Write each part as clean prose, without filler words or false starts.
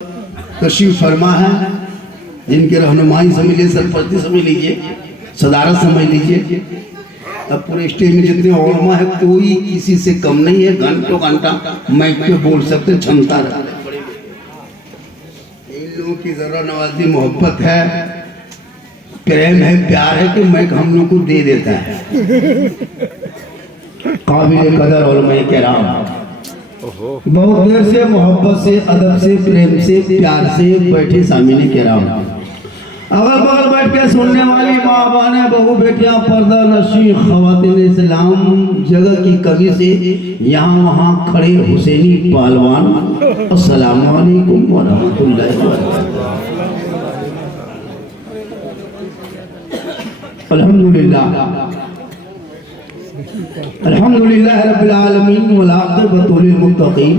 तशरीफ फरमा है, जिनके रहनुमाई समझ लीजिए, सरपरस्ती समझ लीजिए, सदारत समझ लीजिए। अब पूरे स्टेज में जितने उलमा है कोई किसी से कम नहीं है, घंटों घंटा माइक पे बोल सकते, क्षमता रखते। इन लोगों की जरा नवाजी मोहब्बत है, प्रेम है, प्यार है कि माइक हम लोग को दे देता है। काबिल कदर उलमा किराम बहुत देर से मोहब्बत से, अदब से, प्रेम से, प्यार से बैठे सामने किराम, अगल बगल बैठ के सुनने वाली माँ बहने, बहू बेटियां, पर्दा नशी खवातीन इस्लाम, जगह की कमी से यहाँ वहाँ खड़े हुसैनी पहलवान, अस्सलाम वालेकुम व रहमतुल्लाहि व बरकातहू। अल्हम्दुलिल्लाह अल्हम्दुलिल्लाह रब्बिल आलमीन वल आक़िबतु लिल मुत्तक़ीन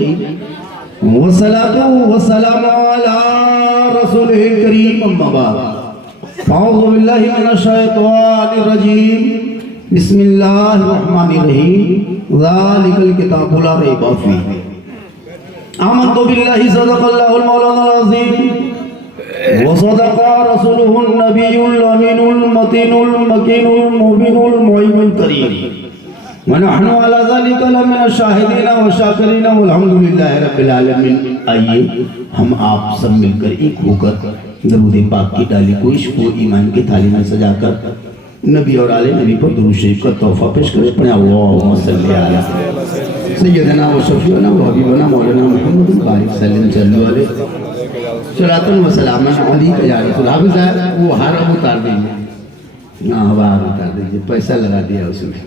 वस्सलातु वस्सलामु अला रसूलिल करीम अम्मा बाद। अऊज़ु बिल्लाहि मिनश शैतानिर रजीम, बिस्मिल्लाहिर रहमानिर रहीम, ज़ालिकल किताबु ला रैब फ़ीह, आमन्तु बिल्लाहि सदक़ल्लाहुल मौलानाल अज़ीम व सदक़ा रसूलुहुन नबियुल अमीनुल मतीनुल मकीनुल मुबीनुल मुइनुल करीम व नहनु अला ज़ालिका लमिन शाहिदीन व शाकिरीन वल्हम्दुलिल्लाहि रब्बिल आलमीन। आइए हम आप सब मिलकर एक होकर दरूद पाक की डाली को इश्क व ईमान की थाली में सजाकर नबी और आले नबी पर दुरूद शरीफ का तोहफा पेश करें। पढ़े अल्लाहुम्मा सल्ली अला सय्यदना व शफीअना व हबीबना मौलाना मुहम्मद सल्लल्लाहु अलैहि वसल्लम सलातन व सलामन अलैका या रसूल। हाफिज़ साहब वो हार अब उतार दीजिए ना, हार उतार दीजिए, पैसा लगा दिया उसमें।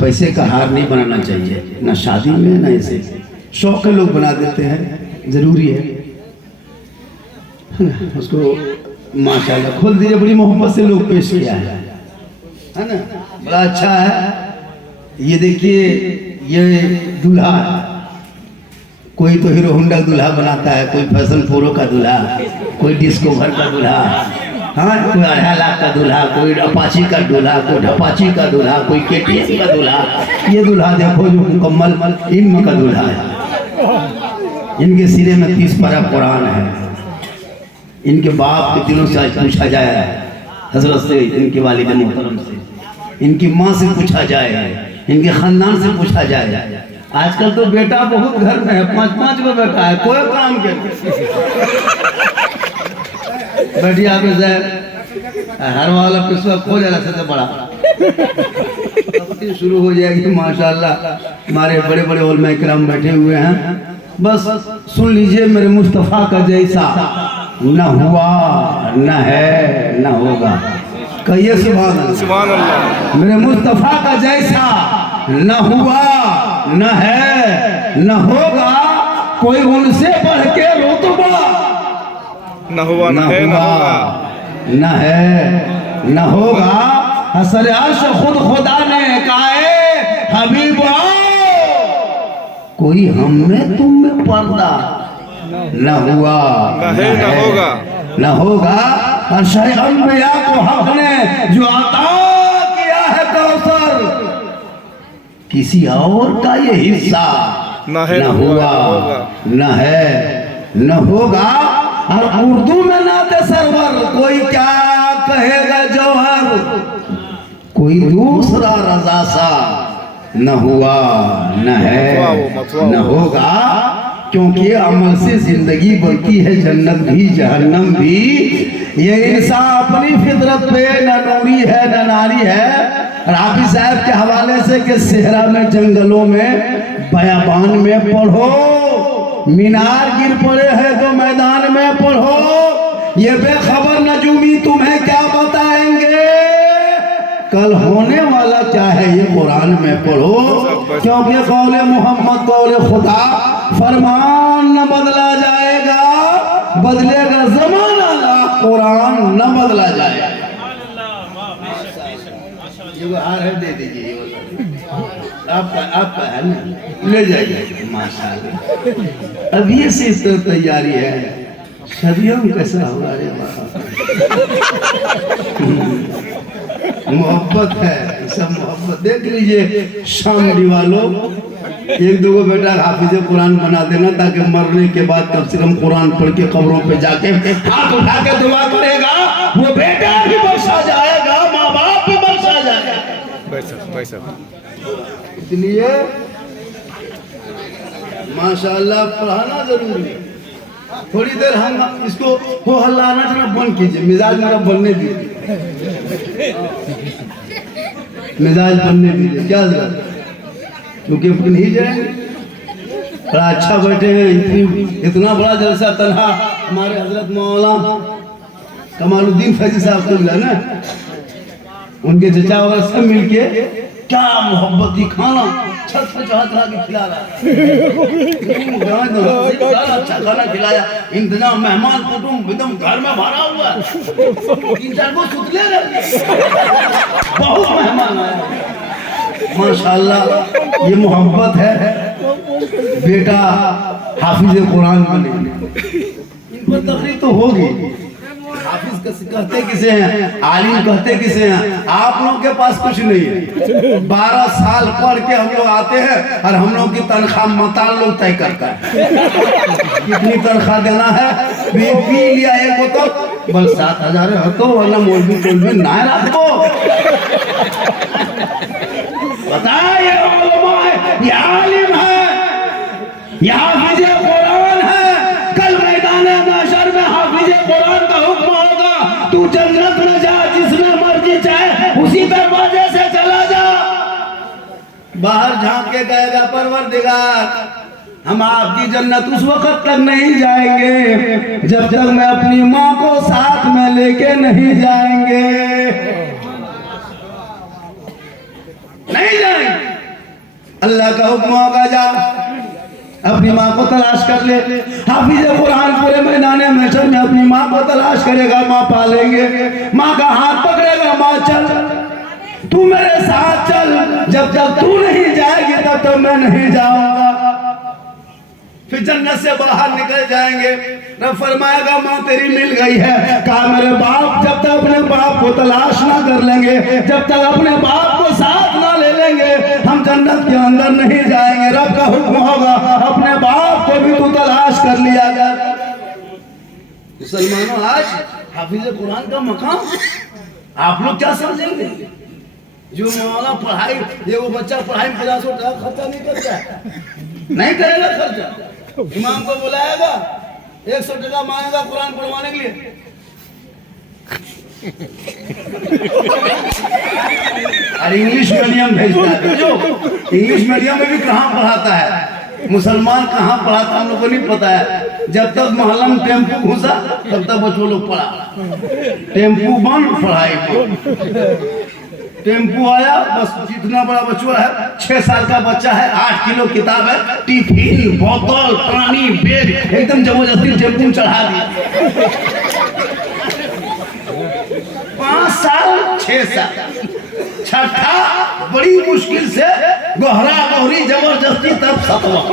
पैसे का हार नहीं बनाना चाहिए, ना शादी में ना ऐसे, शौक के लोग बना देते हैं, जरूरी है ना। उसको माशाल्लाह खोल दीजिए, बड़ी मोहब्बत से लोग पेश किया है ना, बड़ा अच्छा है। ये देखिए ये दूल्हा, कोई तो हीरो होंडा दूल्हा बनाता है, कोई फैशन प्रो का दूल्हा, कोई डिस्को भर का दूल्हा, हाँ, कोई 2.5 लाख का दूल्हा, कोई अपाची का दूल्हा, कोई ढपाची का दूल्हा, कोई केटीएम का दूल्हा। ये दूल्हा देखो जो मुकम्मल इल्म का दूल्हा है। इनके सिरे में 30 पारा कुरान है। इनके बाप के दिलों से आज पूछा जाए, हजरत से, इनके वालिद मोहतरम से, इनकी माँ से पूछा जाए, इनके खानदान से पूछा जाए। आजकल तो बेटा बहुत घर में है, 5-5 को बेटा है, कोई काम के बैठिए आप हर वाला पिछवा खो जाएगा सबसे बड़ा शुरू हो जाएगी। माशाल्लाह हमारे बड़े बड़े उलमा किराम बैठे हुए हैं, बस सुन लीजिए। मेरे मुस्तफ़ा का जैसा न हुआ न है न होगा, कहिए सुभान अल्लाह। मेरे मुस्तफ़ा का जैसा न हुआ न है न होगा, कोई उनसे बढ़ के रुतबा न हुआ न है न है न होगा। हसर अर्श खुद खुदा ने कहा हबीब आओ, कोई हम में तुम में पर्दा न हुआ न है न होगा। अर्श अंबिया को हक ने जो अता किया है कौसर, किसी और का ये हिस्सा न हुआ न है न होगा। और उर्दू में नाते सरवर, कोई क्या कहेगा जौहर, कोई दूसरा रजा सा न हुआ न है न होगा। क्योंकि अमल से जिंदगी बनती है, जन्नत भी जहन्नम भी। ये इंसान अपनी फितरत पे न नूरी है न नारी है। राफी साहब के हवाले से कि सेहरा में, जंगलों में, बयाबान में पढ़ो, मीनार गिर पड़े हैं तो मैदान में पढ़ो। ये बेखबर नजूमी तुम्हें क्या बताएंगे, कल होने वाला क्या है ये कुरान में पढ़ो। क्योंकि कौले मोहम्मद कौले खुदा, फरमान न बदला जाएगा, बदलेगा जमाना, कुरान न बदला जाएगा। दे दीजिए, आपका है ना, ले जाइए माशाल्लाह। अब ये से इस तरह तैयारी है, सदियों कैसा होगा रे बाबा। मोहब्बत है। सब मोहब्बत देख लीजिए। शामली वालों, एक दो बेटा हाफिज कुरान बना देना, ताकि मरने के बाद कम से कम कुरान पढ़ के कब्रों पे जाके हाथ उठा के दुआ करेगा, वो बेटा भी बख्शा जाएगा, माँ बाप भी बख्शा जाएगा। इसलिए माशाअल्लाह पढ़ाना जरूरी है। थोड़ी देर हम इसको हो हल्लाना जरा बंद कीजिए, मिजाज मेरा बनने दीजिए, मिजाज बनने दीजिए। क्या जरूरत, क्योंकि नहीं जाएंगे। बड़ा अच्छा बैठे हैं, इतना बड़ा जलसा तन्हा हमारे हजरत मौलाना कमालुद्दीन फैजी साहब को मिला ना, उनके चचा वगैरह सब मिलके क्या मोहब्बत की खाना छत पे चढ़ा के खिला रहा है। अच्छा खाना खिलाया, इंतजाम, मेहमान कुटुंब एकदम घर में भरा हुआ है, 3-4 को सुतले रहे, बहुत मेहमान आए। माशाअल्लाह ये मोहब्बत है। बेटा हाफिज कुरान बने, इन पर तकलीफ तो होगी। हाफिज कहते किसे हैं, आलिम कहते किसे हैं। आप लोग के पास कुछ नहीं है। 12 साल पढ़ के हम लोग आते हैं और हम लोग की तनख्वाह मताल लोग तय करता है। कितनी तनख्वाह देना है, पी लिया एक बोतल बस 7,000 हटो, वरना मोलवी ना रखो। बताए ये उलमा है, ये आलिम है, ये हाफिज कुरान है। कल मैदान महशर में हाफिज कुरान का हुक्म होगा, तू जन्नत में जा, जिसमें मर्जी चाहे उसी दरवाजे से चला जा। बाहर झांक के कहेगा, परवरदिगार हम आपकी जन्नत उस वक्त तक नहीं जाएंगे जब तक मैं अपनी माँ को साथ में लेके नहीं जाएंगे, नहीं जाएंगे। अल्लाह का हुक्म होगा, जा अपनी माँ को तलाश कर ले। हाफिज कुरान पूरे मैदान महशर में अपनी माँ को तलाश करेगा, माँ पालेंगे, माँ का हाथ पकड़ेगा, माँ चल तू मेरे साथ चल, जब तक तू नहीं जाएगी तब तक मैं नहीं जाऊंगा। फिर जन्नत से बाहर निकल जाएंगे, रब फरमाएगा माँ तेरी मिल गई है। कहा मेरे बाप जब तक अपने बाप को तलाश ना कर लेंगे, जब तक अपने बाप को साथ ना ले लेंगे, हम जन्नत के अंदर नहीं जाएंगे। रब का हुक्म होगा, अपने बाप को भी तू तलाश कर लिया कर। मुसलमानों, आज हाफिज कुरान का मकाम आप लोग क्या समझेंगे? जो मौलाना पढ़ाई, ये वो बच्चा पढ़ाई में 50 टका खर्चा नहीं करता है, नहीं करेगा खर्चा। इमाम को बुलाएगा, 100 टका मांगेगा कुरान पढ़वाने के लिए। और इंग्लिश मीडियम भेजता है, जो इंग्लिश मीडियम में भी कहाँ पढ़ाता है, मुसलमान कहाँ पढ़ाता हम लोग को नहीं पता है। जब तक मोहल्ला में टेम्पू घुसा तब तक बच्चों लोग पढ़ा, टेम्पू बंद पढ़ाई बंद। टेम्पू आया, बस जितना बड़ा बच्चा है, 6 साल का बच्चा है, 8 किलो किताब है, टिफिन, बोतल, पानी, बैग, एकदम जबरदस्ती टेम्पू चढ़ा दिया। 5 साल 6 साल, छठा बड़ी मुश्किल से, गोहरा गोहरी जबरदस्ती, तब 7वां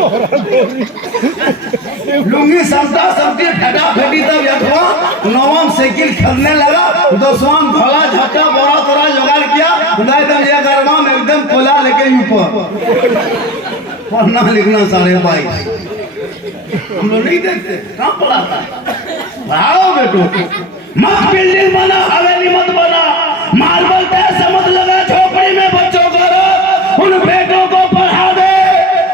लुंगी समता समती फेटा फेटी, तब 8वां 9वां साइकिल खरीदने लगा, 10वां भला झटका बोरा तोरा जुगाड़ किया, 11वां में एकदम कोला लेके ऊपर। पढ़ना लिखना 22.5 हम लोग नहीं देखते, कहाँ पढ़ाता है? पढ़ाओ बेटो, मत बिल्डिंग बना, हवेली मत बना, मार्बल पैसे मत लगा झोपड़ी में बच्चों को, उन बेटों को पढ़ा दे।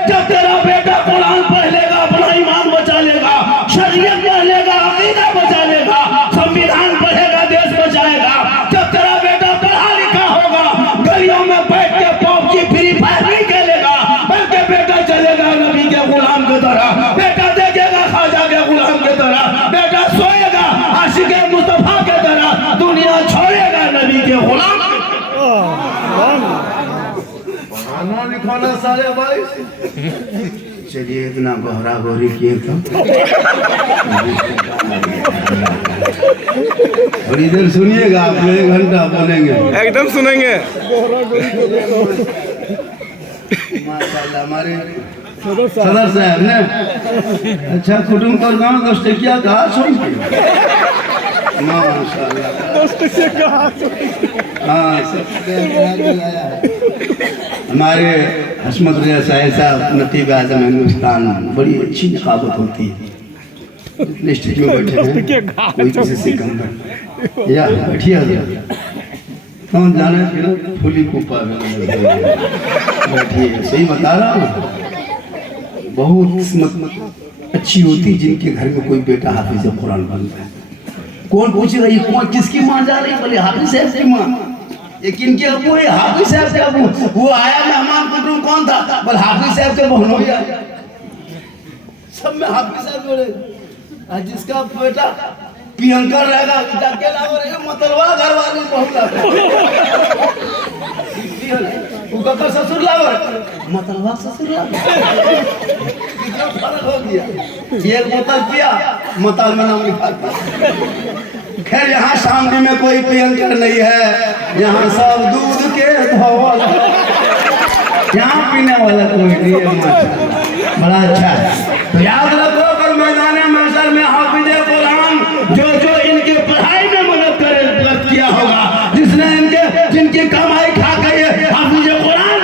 जब तेरा बेटा कुरान पढ़ लेगा, अपना ईमान बचा लेगा, शरीयत पढ़ लेगा, अकीदा बचा लेगा, संविधान पढ़ेगा, देश बचाएगा। जब तेरा बेटा पढ़ा लिखा होगा, गलियों में बैठ के पबजी फ्री फायर नहीं खेलेगा, बल्कि बेटा चलेगा नबी के गुलाम की तरह, बेटा देखेगा ख्वाजा के गुलाम की तरह, बेटा सोएगा आशिक मुस्तफा के तरह, दुनिया छोड़ेगा नबी के गुलाम। पढ़ाना लिखाना 22.5। चलिए इतना गहरा गहरी किए तो थोड़ी देर सुनिएगा, आप 1 घंटा बोलेंगे, एकदम सुनेंगे। माशाल्लाह हमारे सदर साहब ने अच्छा कुटुंब पर गाँव 10 टकिया कहा सुन के, माशाल्लाह 10 टकिया कहा हाँ हमारे हस्मत रजा साहिब साहब नतीब आजम हिंदुस्तान, बड़ी अच्छी नकाबत होती है। जितने स्टेज में बैठे हैं कोई किसी से कम नहीं। या बैठिए कौन जाने फिर फूली कुपा बैठिए, सही बता रहा हूँ। बहुत किस्मत अच्छी होती जिनके घर में कोई बेटा हाफिज कुरान बनता है। कौन पूछेगा ये कौन किसकी माँ जा रही है? बोले हाफिज साहब की माँ। लेकिन के अबू है हाफिज साहब के अबू। वो आया मेहमान कुटुंब कौन था? बोले हाफिज साहब के बहनोइया। सब में हाफिज साहब बोले। जिसका बेटा पियंकर रहेगा मतलबा घर वाली बहु ससुर लावर मतलबा ससुर कितना फर्क हो गया। एक बोतल पिया मतल में नाम लिखा। खैर यहाँ शामली में कोई पियंकर नहीं है, यहाँ सब दूध के धौल, यहाँ पीने वाला कोई नहीं है। बड़ा अच्छा है। तो याद रखो अगर मैदान महशर में हाफिज कुरान जो इनके पढ़ाई में मदद किया होगा, जिसने इनके जिनकी कमाई खा कर ये हाफिज कुरान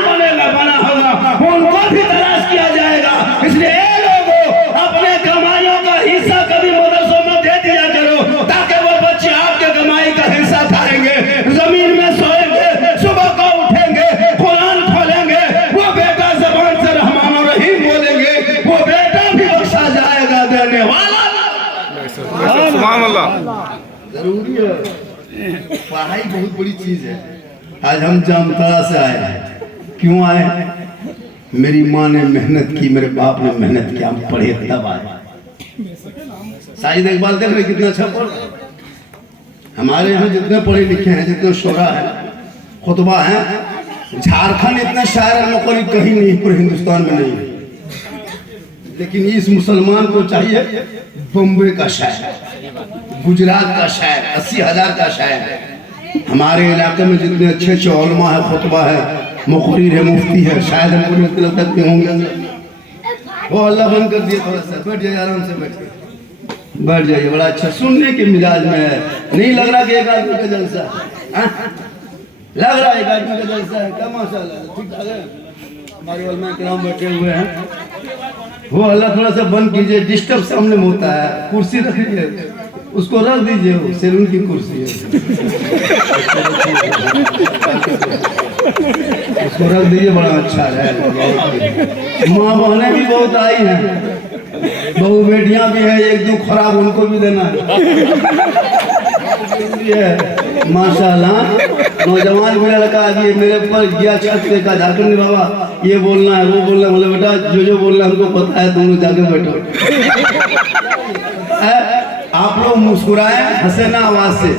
बना होगा, उनको भी तलाश किया जाएगा। इसलिए लोगों अपने कमाइयों का हिस्सा कभी मदरसों में दे दिया करो, ताकि वो बच्चे आपके कमाई का हिस्सा खाएंगे, जमीन में सोएंगे, सुबह को उठेंगे, कुरान खोलेंगे, वो बेटा जबान से रहमान और रहीम बोलेंगे, वो बेटा भी बख्शा जाएगा देने वाला। सुभान अल्लाह। जरूरी है, पढ़ाई बहुत बड़ी चीज है। आज हम जामताड़ा से आए हैं। क्यों आए? मेरी माँ ने मेहनत की, मेरे बाप ने मेहनत किया, हम पढ़े तब आए। शाहिद इकबाल देख रहे कितना अच्छा पढ़। हमारे यहाँ जितने पढ़े लिखे हैं, जितने शोरा है, खुतबा है, झारखंड इतने शायर नौकरी कहीं नहीं, पूरे हिंदुस्तान में नहीं है। लेकिन इस मुसलमान को चाहिए बम्बई का शायर, गुजरात का शायर, 80,000 का शायर। हमारे इलाके में जितने अच्छे अच्छे उलमा है, खुतबा है, मुकर्रिर है, मुफ्ती है, शायद हमको लगता है होंगे। वो अल्लाह बंद कर दिए। थोड़ा सा बैठ जाइए, आराम से बैठिए, बैठ जाइए। बड़ा अच्छा सुनने के मिजाज में है। नहीं लग रहा कि एक आदमी का जलसा है? लग रहा है एक आदमी का जलसा है। क्या माशाल्लाह, ठीक ठाक है। हमारे उलमा किराम बैठे हुए हैं। वो अल्लाह थोड़ा सा बंद कीजिए, डिस्टर्ब सामने में होता है। कुर्सी रखिए, उसको रख दीजिए, वो सैलून की कुर्सी है, उसको रख दीजिए। बड़ा अच्छा है। माँ बहनें भी बहुत आई हैं, बहू बेटियां भी हैं, एक दो खराब उनको भी देना है। माशाल्लाह नौजवान भी लड़का अभी मेरे ऊपर गया, छत पे का झारखंड बाबा ये बोलना है, वो बोलना है। बोले बेटा जो बोलना है हमको पता है, तुम जाके बैठो। आप लोग मुस्कुराए, हंसे ना आवाज से।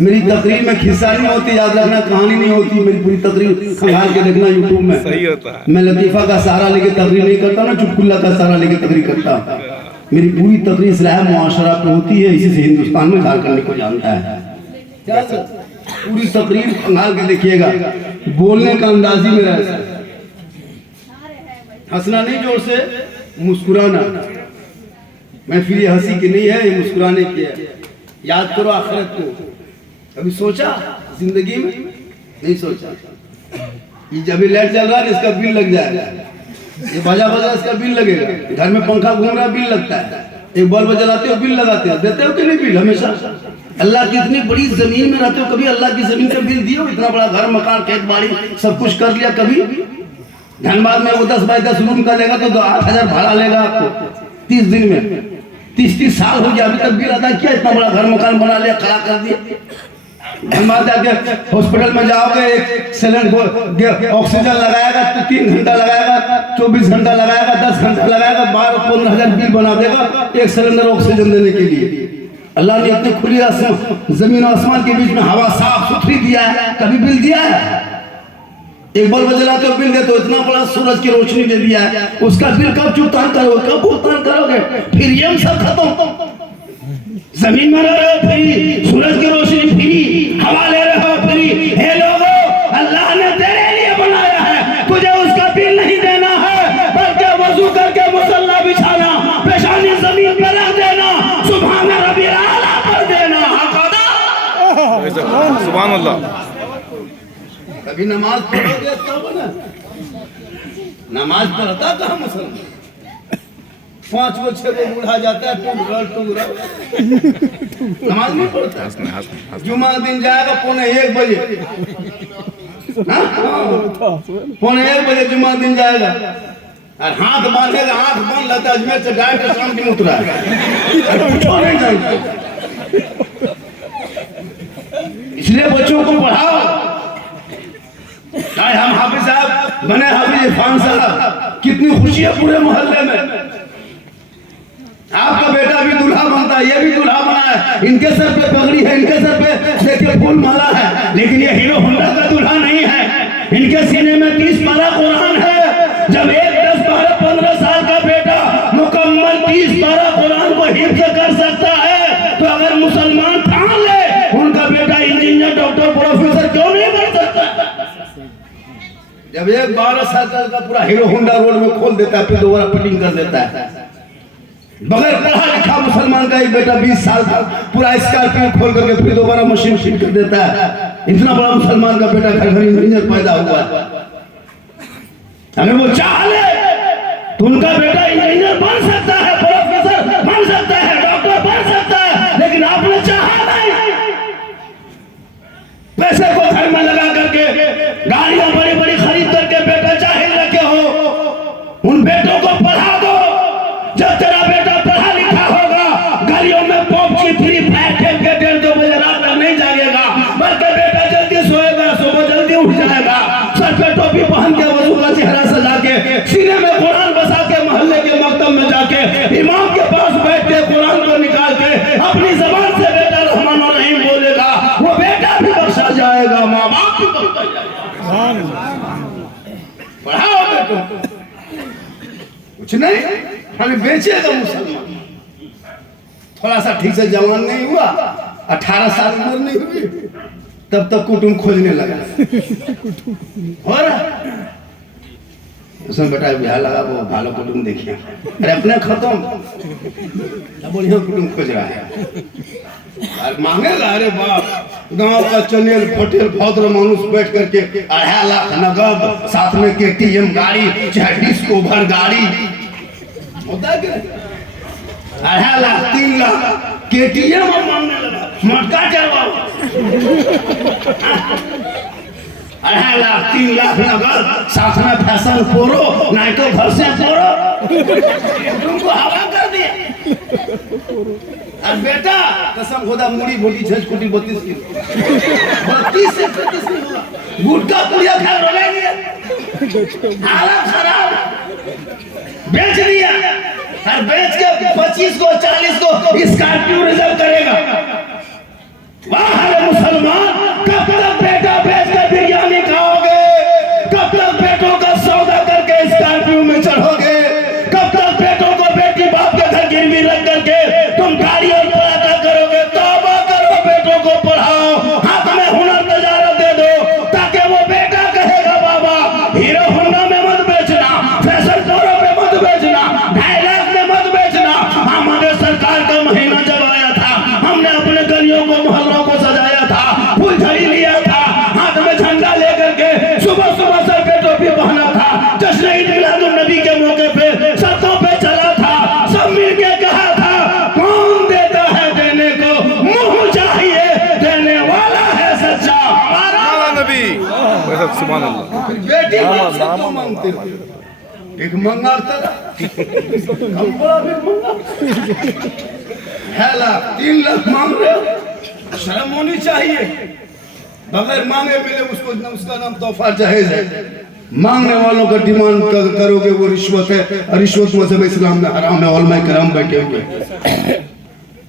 मेरी तकरीर में खिस्सा नहीं होती, याद रखना, कहानी नहीं होती। मेरी पूरी तकरीर खंगाल के देखना यूट्यूब में। सही होता है। मैं लतीफा का सहारा लेके तकरीर नहीं करता ना, चुटकुल्ला का सहारा लेके तकरीर करता। मेरी पूरी तकरीर इस्लाह मुआशरा पे होती है। इसी से हिंदुस्तान में झारखंड को जानता है। पूरी तकरीर खंगाल के देखिएगा, बोलने का अंदाज ही मेरा ऐसा। हंसना नहीं, जोर से मुस्कुराना। मैं फिर ये हंसी की नहीं है, ये मुस्कुराने की है। याद करो आखिरत को। कभी सोचा जिंदगी में? नहीं सोचा। ये जब लाइट चल रहा है इसका बिल लग जाएगा, ये बजा इसका बिल लगेगा। घर में पंखा घूम रहा है, बिल लगता है। एक बल्ब जलाते हो, बिल लगाते हो, देते हो कि नहीं बिल? हमेशा। अल्लाह की इतनी बड़ी जमीन में रहते हो, कभी अल्लाह की जमीन का बिल दिए हो? इतना बड़ा घर, मकान, खेत बाड़ी सब कुछ कर लिया, कभी? धनबाद में वो 10 बाई 10 रूम का लेगा तो 8,000 भाड़ा लेगा आपको 30 दिन में। 30 साल हो गया, अभी तक बिल अदा किया? इतना बड़ा घर मकान बना लिया, खड़ा कर दिया। धनबाद जाके हॉस्पिटल में जाओगे, एक सिलेंडर ऑक्सीजन लगाएगा तो 3 घंटा लगाएगा, 24 घंटा लगाएगा, 10 घंटा लगाएगा, 12-15,000 बिल बना देगा एक सिलेंडर ऑक्सीजन देने के लिए। अल्लाह ने इतनी खुली जमीन और आसमान के बीच में हवा साफ सुथरी दिया है, कभी बिल दिया है? एक बल्ब जलाते हो बिल देते हो, इतना बड़ा सूरज की रोशनी दे दिया है, उसका बिल कब चुकान करोगे? कब भुगतान करोगे? फिर ये सब खत्म। जमीन में रह रहे हो फ्री, सूरज की रोशनी फ्री, हवा ले रहे हो फ्री। हे लोगों, अल्लाह ने तेरे लिए बनाया है, तुझे उसका बिल नहीं देना है, बल्कि वजू करके मुसल्ला बिछाना, पेशानी जमीन पर रख देना, सुभान रब्बिल आला पढ़ देना। सुभान अल्लाह। कभी नमाज पढ़ोगे तब ना, नमाज पढ़ता कहाँ मुसलमान, 5 गो 6 गो बूढ़ा जाता है टूट रहा नमाज नहीं पढ़ता। जुमा दिन जाएगा 1:45 बजे, 1:45 बजे जुमा दिन जाएगा और हाथ बांधेगा, आंख बंद लेता है, अजमेर से डायरेक्ट शाम की उतरा है, नहीं जानता। इसलिए बच्चों को पढ़ाओ। चाहे हम हाफिज साहब बने, हाफिज इरफान साहब, कितनी खुशी है पूरे मोहल्ले में। आपका बेटा भी दूल्हा बनता है, ये भी दूल्हा बना है, इनके सर पे पगड़ी है, इनके सर पे देखिए फूल माला है, लेकिन ये हीरो होंडा का दूल्हा नहीं है। इनके सीने में 30 पारा कुरान है। जब एक 10, 12, 15 साल का बेटा मुकम्मल 30 पारा कुरान को हिफ्ज कर सकता है, तो अगर मुसलमान ठान ले उनका बेटा इंजीनियर, डॉक्टर, प्रोफेसर क्यों नहीं बन सकता। जब एक 12 साल का पूरा हीरो होंडा रोड में खोल देता है, फिर दोबारा फिटिंग कर देता है। बगैर पढ़ा लिखा मुसलमान का एक बेटा 20 साल का पूरा स्कॉर्पियो खोल करके फिर दोबारा मशीन फिट कर देता है। इतना बड़ा मुसलमान का बेटा घर घर इंजीनियर पैदा हुआ है। अगर वो चाह ले तो उनका बेटा इंजीनियर बन सकता है, प्रोफेसर बन सकता है, डॉक्टर बन सकता है, लेकिन आपने चाहा नहीं। पैसे को घर में लगा करके गाड़ियां बड़ी बड़ी खरीद करके बेटा जाहिर रखे हो, उन बेटों को पढ़ा दो। जब तेरा बेटा पढ़ा लिखा होगा, गलियों में पॉपची फ्री फायर खेल के 1:30-2 बजे रात तक नहीं जागेगा, बल्कि बेटा जल्दी सोएगा, सुबह जल्दी उठ जाएगा, सर पे टोपी पहन के, वजू का चेहरा सजा के, सीने में कुरान बसा के, मोहल्ले के मकतब में जाके इमाम के पास बैठ के कुरान को निकाल के अपनी जबान से बेटा रहमान और रहीम बोलेगा, वो बेटा भी बख्शा जाएगा, माँ बाप भी बख्शा जाएगा। पढ़ाओ बेटो, कुछ नहीं हमें बेचेगा मुसलमान। थोड़ा सा ठीक से जवान नहीं हुआ, 18 साल उम्र नहीं हुई, तब तक कुटुंब खोजने लगा। हो रहा उसमें बेटा बिहार लगा, वो भालो कुटुंब देखिए, अरे अपने खत्म, बढ़िया कुटुंब खोज रहा है। और मांगेगा, अरे बाप, गांव का चनेल पटेल भद्र मानुष बैठ करके 2.5 लाख नगद, साथ में KTM गाड़ी, चाहे डिस्को भर गाड़ी होता है कि 2.5 लाख 3 लाख KTM मांगने लगा, मटका चलवाओ। 2.5 लाख 3 लाख नगद, साथ में फैशन पोरो, नहीं तो घर से पोरो, तुमको हवा कर दिया। और बेटा कसम खुदा मुड़ी बोटी 6 कुटी 32 किलो, 32 से 35 किलो गुटका पुड़िया खा रोलेंगे, हालत खराब, बेच दिया। और बेच के 25 को 40 को स्कॉर्पियो रिजर्व करेगा। वाह मुसलमान, कब तक बेटा बेच कर बिरयानी खाओगे, कब तक बेटों का सौदा करके स्कॉर्पियो में चढ़ोगे, कब तक बेटों को बेटी बाप के घर गिरवी रख करके तुम गाड़ी और पराठा करोगे। तौबा करो, बेटों को पढ़ाओ, हाथ में हुनर तजारत दे दो, ताकि वो बेटा कहेगा बाबा हीरो होंडा में मत बेचना, फैशन प्रो पे मत बेचना, 2.5 लाख में मत बेचना। हमारे सरकार का महीना जब आया था, हमने अपने गलियों को, मोहल्लों को सजाया था, फुलझड़ी लिया था, हाथ में झंडा लेकर के सुबह सुबह सर पे टोपी पहना था, जश्न ईद मिलादुन नबी के मौके पे सड़कों पे चला था, सब मिलके कहा था कौन देता है देने को, मुंह चाहिए देने वाला है सच्चा हमारा नबी। सुभान अल्लाह। बेटी को मांगते हो, एक मंगा हम बड़ा भी मंगा 2.5 लाख 3 लाख मांग रहे हो, शर्म होनी चाहिए। बगैर मांगे मिले उसको, उसका नाम तोहफा जायज है। मांगने वालों का डिमांड करोगे वो रिश्वत है, और रिश्वत मज़हब इस्लाम में हराम है। उलमा किराम बैठे हुए,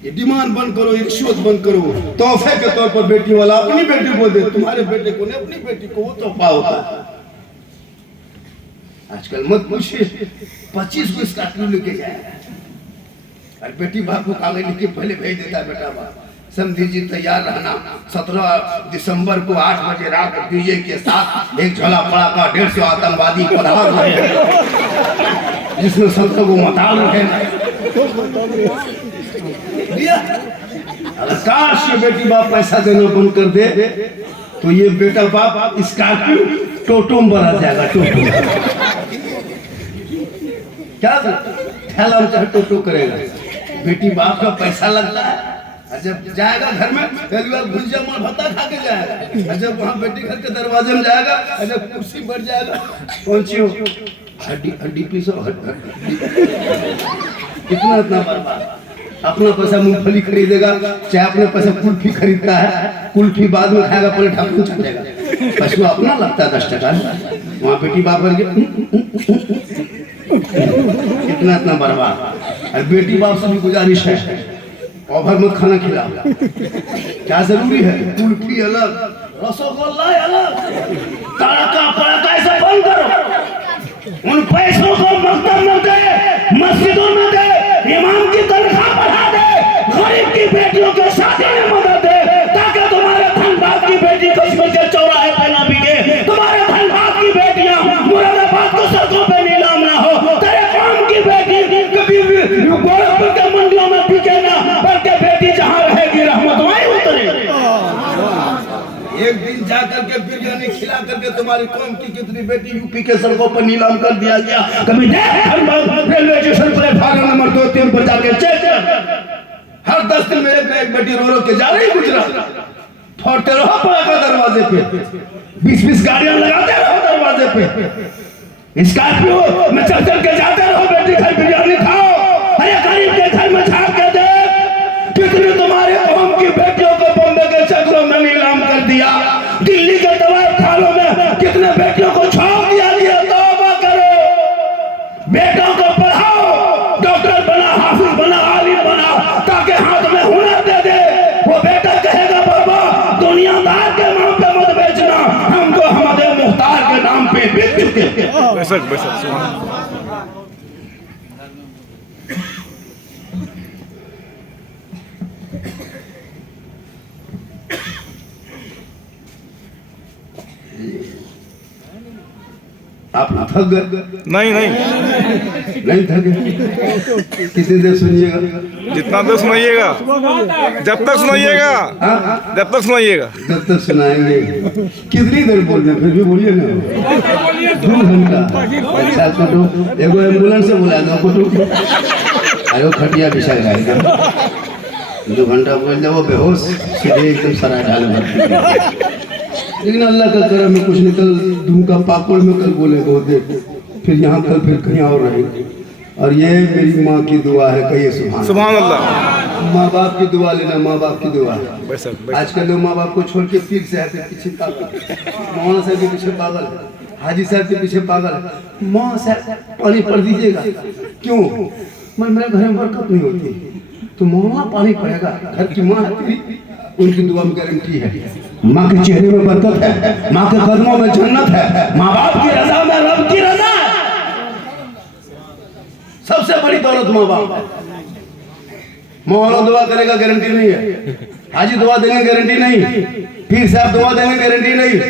ये डिमांड बंद करो, ये रिश्वत बंद करो। तोहफे के तौर पर बेटी वाला अपनी बेटी को दे, तुम्हारे बेटे को नहीं, अपनी बेटी को, वो तोहफा होता है। आजकल मत पूछिए, 25 को स्कॉर्पियो लेके जाए, और बेटी बाप को कागज लिख के पहले भेज देता है, बेटा बाप समझी जी तैयार रहना, 17 दिसंबर को 8 बजे रात डीजे के साथ एक झोला पड़ाका 150 आतंकवादी पधार रहे हैं, जिसमें 17 को मताल रहे हैं। अगर काश ये बेटी बाप पैसा देना बंद कर दे तो ये बेटा बाप स्कॉर्पियो टोटो में बना जाएगा। टोटो क्या ठेला चाहे टोटो करेगा। बेटी बाप का पैसा लगता है, जब जाएगा घर में पहली बार भुजिया मार भत्ता खा के जाएगा, जब वहाँ बेटी घर के दरवाजे में जाएगा, जब कुर्सी बढ़ जाएगा, पहुंची हो हड्डी पीसो इतना बर्बाद। अपना पैसा मूंगफली खरीदेगा, चाहे अपने पैसा कुल्फी खरीदता है, कुल्फी बाद में खाएगा, पहले ठाकुर छटेगा। पैसा अपना लगता है 10 टका, वहाँ बेटी बाप करके इतना बर्बाद। और बेटी बाप से भी गुजारिश है, ओवर मत खाना खिला। क्या जरूरी है? कुल्फी अलग, रसगुल्ला अलग, तड़का पड़का ऐसा बंद करो। उन पैसों को मकतब में दे, मस्जिदों में दे, इमाम की तनख्वाह बढ़ा दे, गरीब की बेटियों के शादी में मदद दे, ताकि तुम्हारे धनबाद की बेटी कश्मीर के चौराहे पे ना बिके, तुम्हारे धनबाद की बेटियां मुरादाबाद को सड़कों पे नीलाम ना हो, तेरे कौम की बेटी कभी गोरखपुर के मंडियों में बिके ना, बल्कि बेटी जहां रहेगी रहमत वहीं उतरेगी। एक दिन जाकर के बिरयानी खिला करके तुम्हारी कौम की कितनी बेटी यूपी के सड़कों पर नीलाम कर दिया गया। कभी रेलवे स्टेशन प्लेटफार्म नंबर 2-3 पर जाके चेक कर, हर 10 दिन में एक बेटी रो के जा रही गुजरात। फोड़ते रहो पड़ाका दरवाजे पे, 20-20 गाड़ियां लगाते रहो दरवाजे पे, स्कॉर्पियो में चल के जाते रहो, बेटी घर बिरयानी खाओ। अरे गरीब के घर में झाड़ के दे, कितनी तुम्हारे कौम की बेटियों को बॉम्बे के चक्रों में नीलाम कर दिया, दिल्ली के दवाई खानों में कितने बेटियों को छोड़ दिया गया। तौबा करो, बेटों को पढ़ाओ, डॉक्टर बना, हाफिज बना, आलिम बना, ताकि हाथ में हुनर दे दे। वो बेटा कहेगा बाबा दुनियादार के नाम पे मत बेचना, हमको हमारे मुख्तार के नाम पे बेच चुके। आप थक गए? नहीं थके। कितनी देर सुनिएगा? जितना देर सुनाइएगा, जब तक सुनाइएगा, जब तक सुनाइएगा, जब तक सुनाएंगे। कितनी देर बोल रहे? फिर भी बोलिए ना। 2 घंटा। अच्छा कुटुंब एगो एम्बुलेंस से बुला दो कुटुंब, अरे खटिया बिछा जाएगा। 2 घंटा बोल दे, वो बेहोश सीधे एकदम सराय डाले। लेकिन अल्लाह का करम में कुछ निकल दुमका पाकुड़ में कल बोले बहुत देर, फिर यहाँ कल फिर कहीं और रहेंगे। और ये मेरी माँ की दुआ है, कहिए सुभान अल्लाह। माँ बाप की दुआ लेना, माँ बाप की दुआ। आजकल लोग माँ बाप को छोड़ के पीर साहब के पीछे पागल, मौलाना साहब के पीछे पागल, हाजी साहब के पीछे पागल। माँ साहब पानी पड़ दीजिएगा, क्यों? मेरे घर में बरकत नहीं होती, तो मौलाना पानी पड़ेगा। घर की माँ है, उनकी दुआ में गारंटी है। माँ के चेहरे में बरकत है, माँ के कदमों में जन्नत है, माँ बाप की रजा में रब की रजा है। सबसे बड़ी दौलत माँ बाप है। मौलाना दुआ करेगा गारंटी नहीं है, हाजी दुआ देंगे गारंटी नहीं, पीर साहब दुआ देंगे गारंटी नहीं,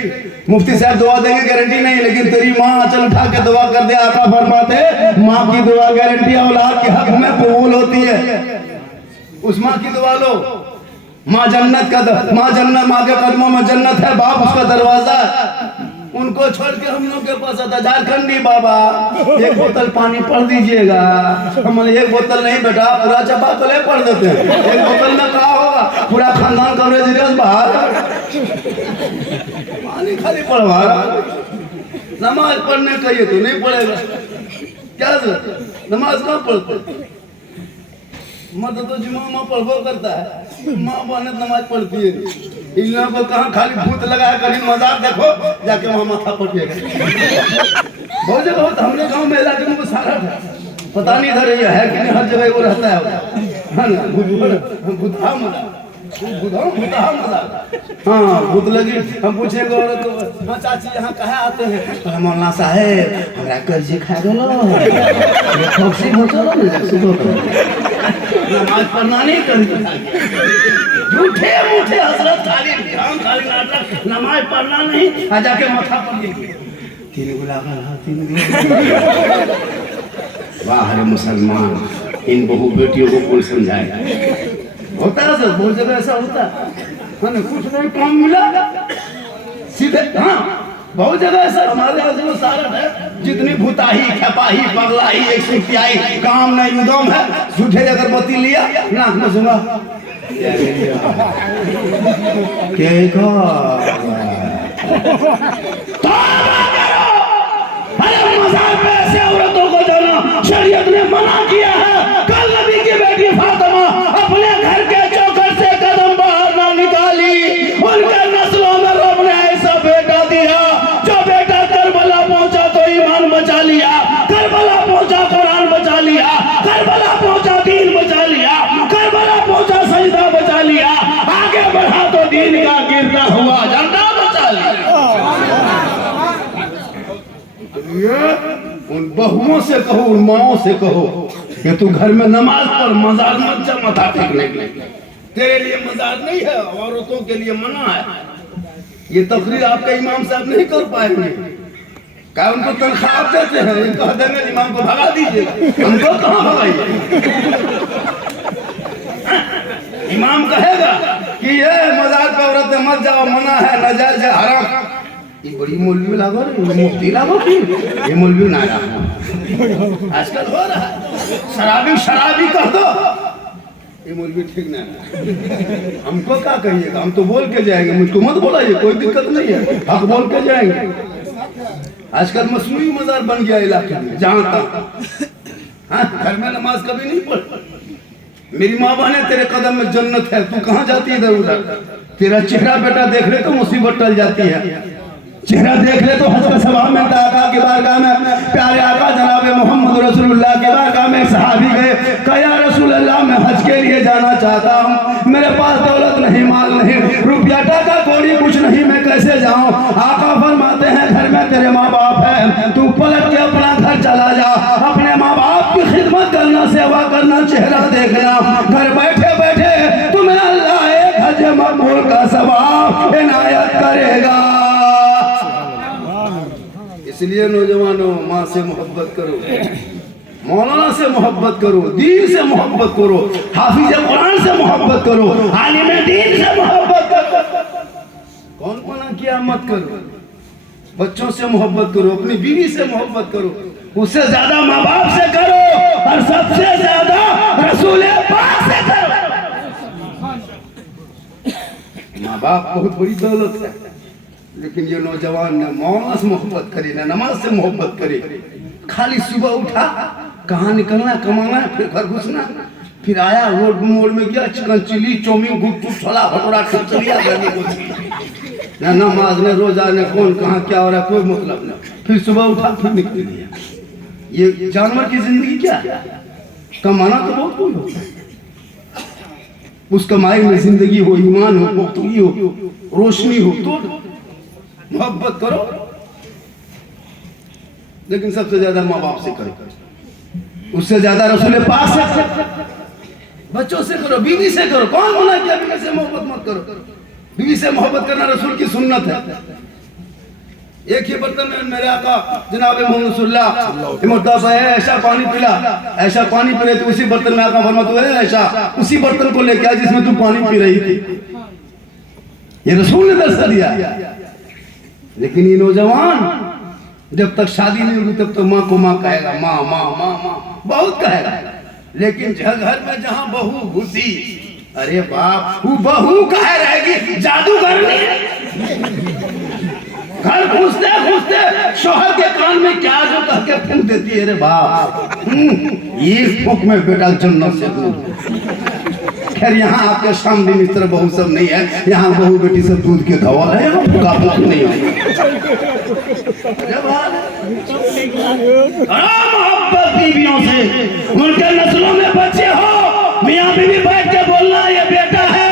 मुफ्ती साहब दुआ देंगे गारंटी नहीं। लेकिन तेरी माँ आंचल उठा के दुआ कर दे, आका फरमाते माँ की दुआ गारंटी औलाद के हक में कबूल होती है। उस माँ की दुआ लो। माँ जन्नत का माँ के कदमों में जन्नत है, बाप उसका दरवाजा। उनको छोड़ के हम लोग के पास आता झारखंडी बाबा 1 बोतल पानी पड़ दीजिएगा। हम एक बोतल नहीं बेटा, पूरा चपा तो ले पड़ देते हैं। 1 बोतल में क्या होगा, पूरा खानदान कवरेज बाहर पानी खाली पड़वा रहा। नमाज पढ़ने कहिए तो नहीं पड़ेगा, क्या नमाज कहाँ पढ़ते? मर्द तो जुम्मा पढ़बो करता है, माँ बहन नमाज पढ़ती है। इन लोगों को कहाँ खाली भूत लगा है, कभी मजाक देखो जाके वहाँ माथा पटिएगा। बहुत जगह होता, हमने गाँव में इलाके में सारा पता नहीं इधर ये है कि नहीं, हर जगह वो रहता है ना। हाँ भूत लगी। हम पूछेंगे औरत को, हाँ चाची यहाँ कहाँ आते हैं? मौलाना साहेब हमरा कर्जी खा गलो, नमाज पढ़ना नहीं करी, झूठे मूठे हसरत, खाली नाटक, नमाज पढ़ना नहीं, आ जाके माथा पड़ गई। 3 गुलाब। वाह रे मुसलमान, इन बहु बेटियों को कौन समझाए? होता है सर, बहुत जगह ऐसा होता है ना, कुछ नहीं काम मिला सीधे हाँ बहुत जगह ऐसा हमारे यहाँ जो सारा है जितनी भूताही खपाही पगलाई एक सिंथियाई काम नहीं उदम है झूठे अगरबत्ती लिया नाक में सुना के को अरे मज़ार पे ऐसे औरतों को जाना शरीयत ने मना किया है। कल नबी की बेटी फातिमा अपने घर के चौखट से कदम बाहर ना निकाली, उनके नस्लों में रब ने ऐसा बेटा दिया जो बेटा करबला पहुंचा तो ईमान बचा लिया, करबला पहुंचा कुरान बचा लिया, करबला पहुंचा दीन बचा लिया, करबला पहुंचा सजदा बचा लिया, आगे बढ़ा तो दीन का गिरता हुआ झंडा बचा लिया। उन बहुओं से कहो, उन माओं से कहो कि तू घर में नमाज पर मजार मत जा मथा टेकने के लिए, तेरे लिए मजार नहीं है, औरतों के लिए मना है। ये तकरीर आपका इमाम साहब नहीं कर पाएंगे, क्या उनको तनख्वाह देते हैं, कह देंगे इमाम को भगा दीजिए, हमको कहाँ भगाइए। इमाम कहेगा कि ये मजार पे औरतें मत जाओ, मना है, नाजायज है, हराम। ये बड़ी मौलवी लागो, मुफ्ती लागो, ये मौलवी ना लागो। आजकल हो रहा है शराबी कह दो, ये मौलवी ठीक ना है। हमको क्या कहिएगा, हम तो बोल के जाएंगे, मुझको मत बोलाइए, कोई दिक्कत नहीं है, हक बोल के जाएंगे। आजकल मसनूई मजार बन गया इलाके में, जहाँ तक घर में नमाज कभी नहीं पढ़। मेरी माँ बहने तेरे कदम में जन्नत है, तू कहाँ जाती है इधर उधर। तेरा चेहरा बेटा देख ले तो मुसीबत टल जाती है, चेहरा देख ले तो हज का सवाब मिलता है। आका की बारगाह में प्यारे आका जनाब मोहम्मद रसूलुल्लाह के बारगाह में सहाबी गए, कहा या रसूल अल्लाह मैं हज के लिए जाना चाहता हूँ, मेरे पास दौलत नहीं, माल नहीं, रुपया टाका कौड़ी कुछ नहीं, मैं कैसे जाऊँ। आका फरमाते हैं घर में तेरे माँ बाप है, तू पलट के अपना घर चला जा, अपने माँ बाप की खिदमत करना, सेवा करना, चेहरा देखना, घर बैठे बैठे तुम्हें अल्लाह एक हज मकबूल का सवाब इनायत करेगा। इसलिए नौजवानों, माँ से मोहब्बत करो, मौलाना से मोहब्बत करो, दीन से मोहब्बत करो, हाफिज कुरान से मोहब्बत करो, आलिम दीन से मोहब्बत करो। कौन मना किया मत करो, बच्चों से मोहब्बत करो, अपनी बीवी से मोहब्बत करो, उससे ज्यादा माँ बाप से करो, और सबसे ज्यादा रसूल पाक से करो। माँ बाप बहुत बड़ी दौलत है, लेकिन ये नौजवान ने मौलाना से मोहब्बत करे, ना नमाज से मोहब्बत करे, खाली सुबह उठा कहाँ निकलना, कमाना, फिर घर घुसना, फिर आया रोड मोड़ में गया, चिकन चिली चाउमीन गुपचुप छोला भटूरा खिचड़िया करने को, ना नमाज न रोजा न कौन कहाँ क्या हो रहा कोई मतलब नहीं। फिर सुबह उठा फिर निकल गया। ये जानवर की जिंदगी क्या है, कमाना तो बहुत कोई होता है, उस कमाई में जिंदगी हो, ईमान हो, पुख्तगी हो, रोशनी हो, तो मोहब्बत करो, लेकिन सबसे ज्यादा माँ बाप से करो, उससे ज्यादा रसूल पाक से, बच्चों से करो, बीवी से करो। कौन मना किया बीवी से मोहब्बत मत करो, बीवी से मोहब्बत करना रसूल की सुन्नत है। एक ही बर्तन में मेरे आका जनाब मोहम्मद ऐसा पानी पिला, ऐसा पानी पी रहे थे, उसी बर्तन में आका फरमाते हैं ऐसा उसी बर्तन को लेके आ जिसमें तू पानी पी रही थी। ये रसूल ने दर्श दिया। लेकिन ये नौजवान जब तक शादी नहीं होगी तब तक माँ को माँ कहेगा, माँ माँ माँ माँ बहुत कहेगा, लेकिन घर में जहाँ बहू घुसी, अरे बाप वो बहू कहे रहेगी, जादूगर नहीं। घर घुसते घुसते शोहर के कान में क्या जो कह के फूंक देती है, रे बाप ये फूंक में बेटा जन्नत से। खैर यहाँ आपके सामने इस तरह बहू सब नहीं है, यहाँ बहू बेटी सब दूध के धवा है, यहाँ नहीं है। मोहब्बत बीवियों से, उनके नस्लों में बच्चे हो, मियाँ बीवी बैठ के बोलना ये बेटा है,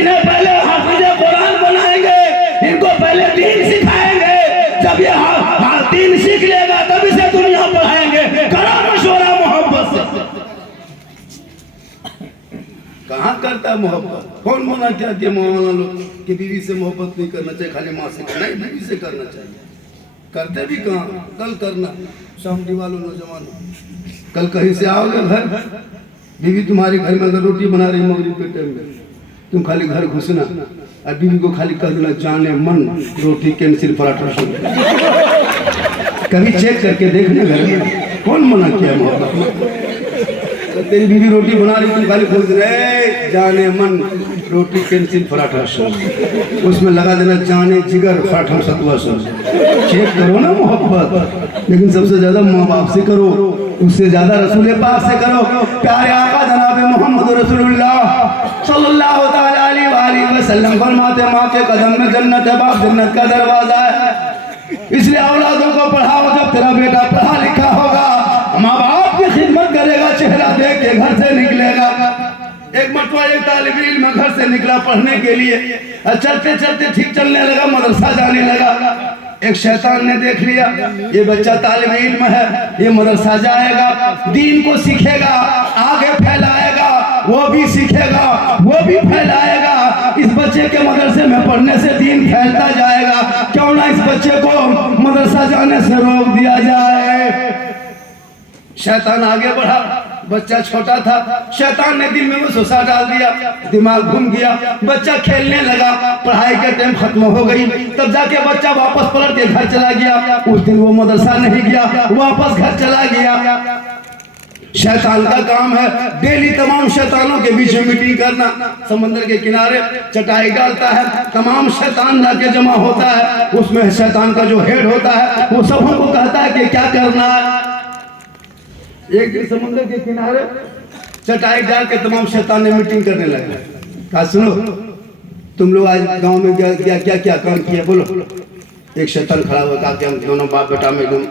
इन्हें पहले हाफिज कुरान बनाएंगे, इनको पहले दीन सिखाएंगे, जब ये दीन सीख लेगा तब इसे दुनिया पढ़ाएंगे। करो मशवरा मोहब्बत से। कहाँ करता है मोहब्बत, कौन मना क्या कि मौलाना लोग कि बीवी से मोहब्बत नहीं करना चाहिए, खाली माँ से करना, नहीं बीवी से करना चाहिए। करते भी कहाँ, कल करना। शामडी वालों नौजवानों, कल कहीं से आओगे घर, बीवी तुम्हारे घर में अगर रोटी बना रही मगरिब के टाइम में, तुम खाली घर घुसना और बीवी को खाली कह देना जाने मन रोटी कैंसिल पराठा शुरू। कभी चेक करके देखना घर में कौन मना किया मोहब्बत में। तो तेरी बीवी रोटी बना रही तुम खाली खोल रहे जाने मन रोटी कैंसिल पराठा शुरू, उसमें लगा देना जाने जिगर पराठा सतुआ शुरू। चेक करो ना मोहब्बत, लेकिन सबसे ज्यादा माँ बाप से करो, उससे ज्यादा रसूल पाक से करो। प्यारे आका जनाब मोहम्मद रसूलुल्लाह सल्लल्लाहु अलैहि वसल्लम फरमाते माँ के कदम में जन्नत है, बाप जन्नत का दरवाजा है। इसलिए औलादों को पढ़ाओ, जब तेरा बेटा पढ़ा लिखा होगा माँ बाप की खिदमत करेगा, चेहरा देख के घर से निकलेगा। एक मरतबा एक तालिब इल्म घर से निकला पढ़ने के लिए, चलते चलते ठीक चलने लगा, मदरसा जाने लगा। एक शैतान ने देख लिया ये बच्चा तालिब इल्म है, ये मदरसा जाएगा, दीन को सीखेगा, आगे फैलाएगा, वो भी सीखेगा, वो भी फैलाएगा। इस बच्चे के मदरसे में पढ़ने से दीन फैलता जाएगा, क्यों ना इस बच्चे को मदरसा जाने से रोक दिया जाए। शैतान आगे बढ़ा, बच्चा छोटा था, शैतान ने दिल में वसवसा डाल दिया, दिमाग घूम गया, बच्चा खेलने लगा, पढ़ाई के टाइम खत्म हो गई। तब जाके बच्चा वापस पलट के घर चला गया। उस दिन वो मदरसा नहीं गया, वापस घर चला गया। शैतान का काम है डेली तमाम शैतानों के बीच में मीटिंग करना। समंदर के किनारे चटाई डालता है, तमाम शैतान जाके जमा होता है, उसमें शैतान का जो हेड होता है वो सब हमको कहता है कि क्या करना है। एक दिन समुद्र के किनारे चटाई डाल के तमाम शैतान ने मीटिंग करने लगा। कहा सुनो तुम लोग आज गांव में क्या क्या काम किया बोलो। एक शैतान खड़ा हुआ, कहा कि हम दोनों बाप बेटा में एकदम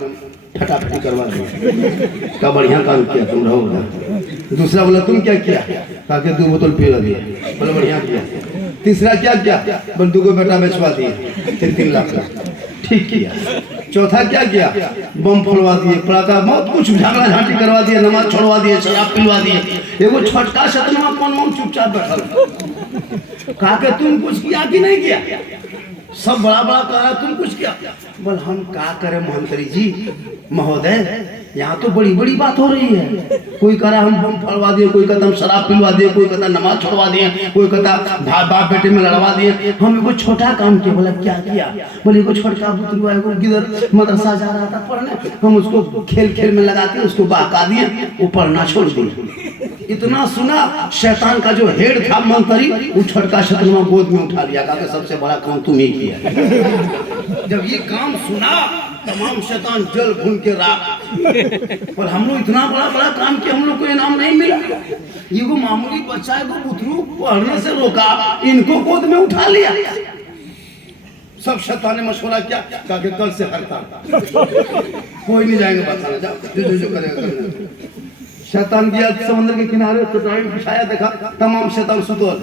फटाफटी करवा दें। का बढ़िया काम किया तुम रहो। दूसरा बोला तुम क्या किया, कहा कि 2 बोतल पी दिए, बोला बढ़िया किया। तीसरा क्या किया, बोल 2 बेटा बेचवा दिए 3-3 लाख, ठीक किया। चौथा क्या किया, बम फोड़वा दिए, पड़ाका, बहुत कुछ झगड़ा झांटी करवा दिए, नमाज छोड़वा दिए, शराब पिलवा दिए। एगो छोटका शतनमा कौन मन चुपचाप बैठा, कहा कि तुम कुछ किया कि नहीं किया। सब बड़ा बड़ा कह रहा तुम कुछ किया। बोल हम क्या करें मंत्री जी महोदय, यहाँ तो बड़ी बड़ी बात हो रही है। कोई कह रहा हम बम फोड़वा दिए, कोई कहता हम शराब पिलवा दिए, कोई कहता नमाज छोड़वा दिए, कोई कहता बाप बेटे में लड़वा दिए। हम एगो छोटा काम किया। बोला क्या किया, बोले एगो छोटा बुतरुआ एगो गिदर मदरसा जा रहा था पढ़ने, हम उसको खेल खेल में लगाते उसको बहका दिए, वो पढ़ना छोड़ दिए। इतना सुना, शैतान का जो हेड था मंत्री, वो छोटका शतनमा गोद में उठा लिया, कहा सबसे बड़ा काम तुम ही किया। जब ये काम सुना तमाम शैतान जल भून के राख। पर हम लोग इतना बड़ा बड़ा काम किया, हम लोग को इनाम नहीं मिला। ये को मामूली बच्चा है को बुतरू पढ़ने से रोका, इनको गोद में उठा लिया। सब शैतान ने मशवरा किया, कहा कि कल से हड़ताल, कोई नहीं जाएगा बताना, जाओ जो करेगा। शैतान गया समुद्र के किनारे, चटाई बिछाया, देखा तमाम शैतान सुतोल।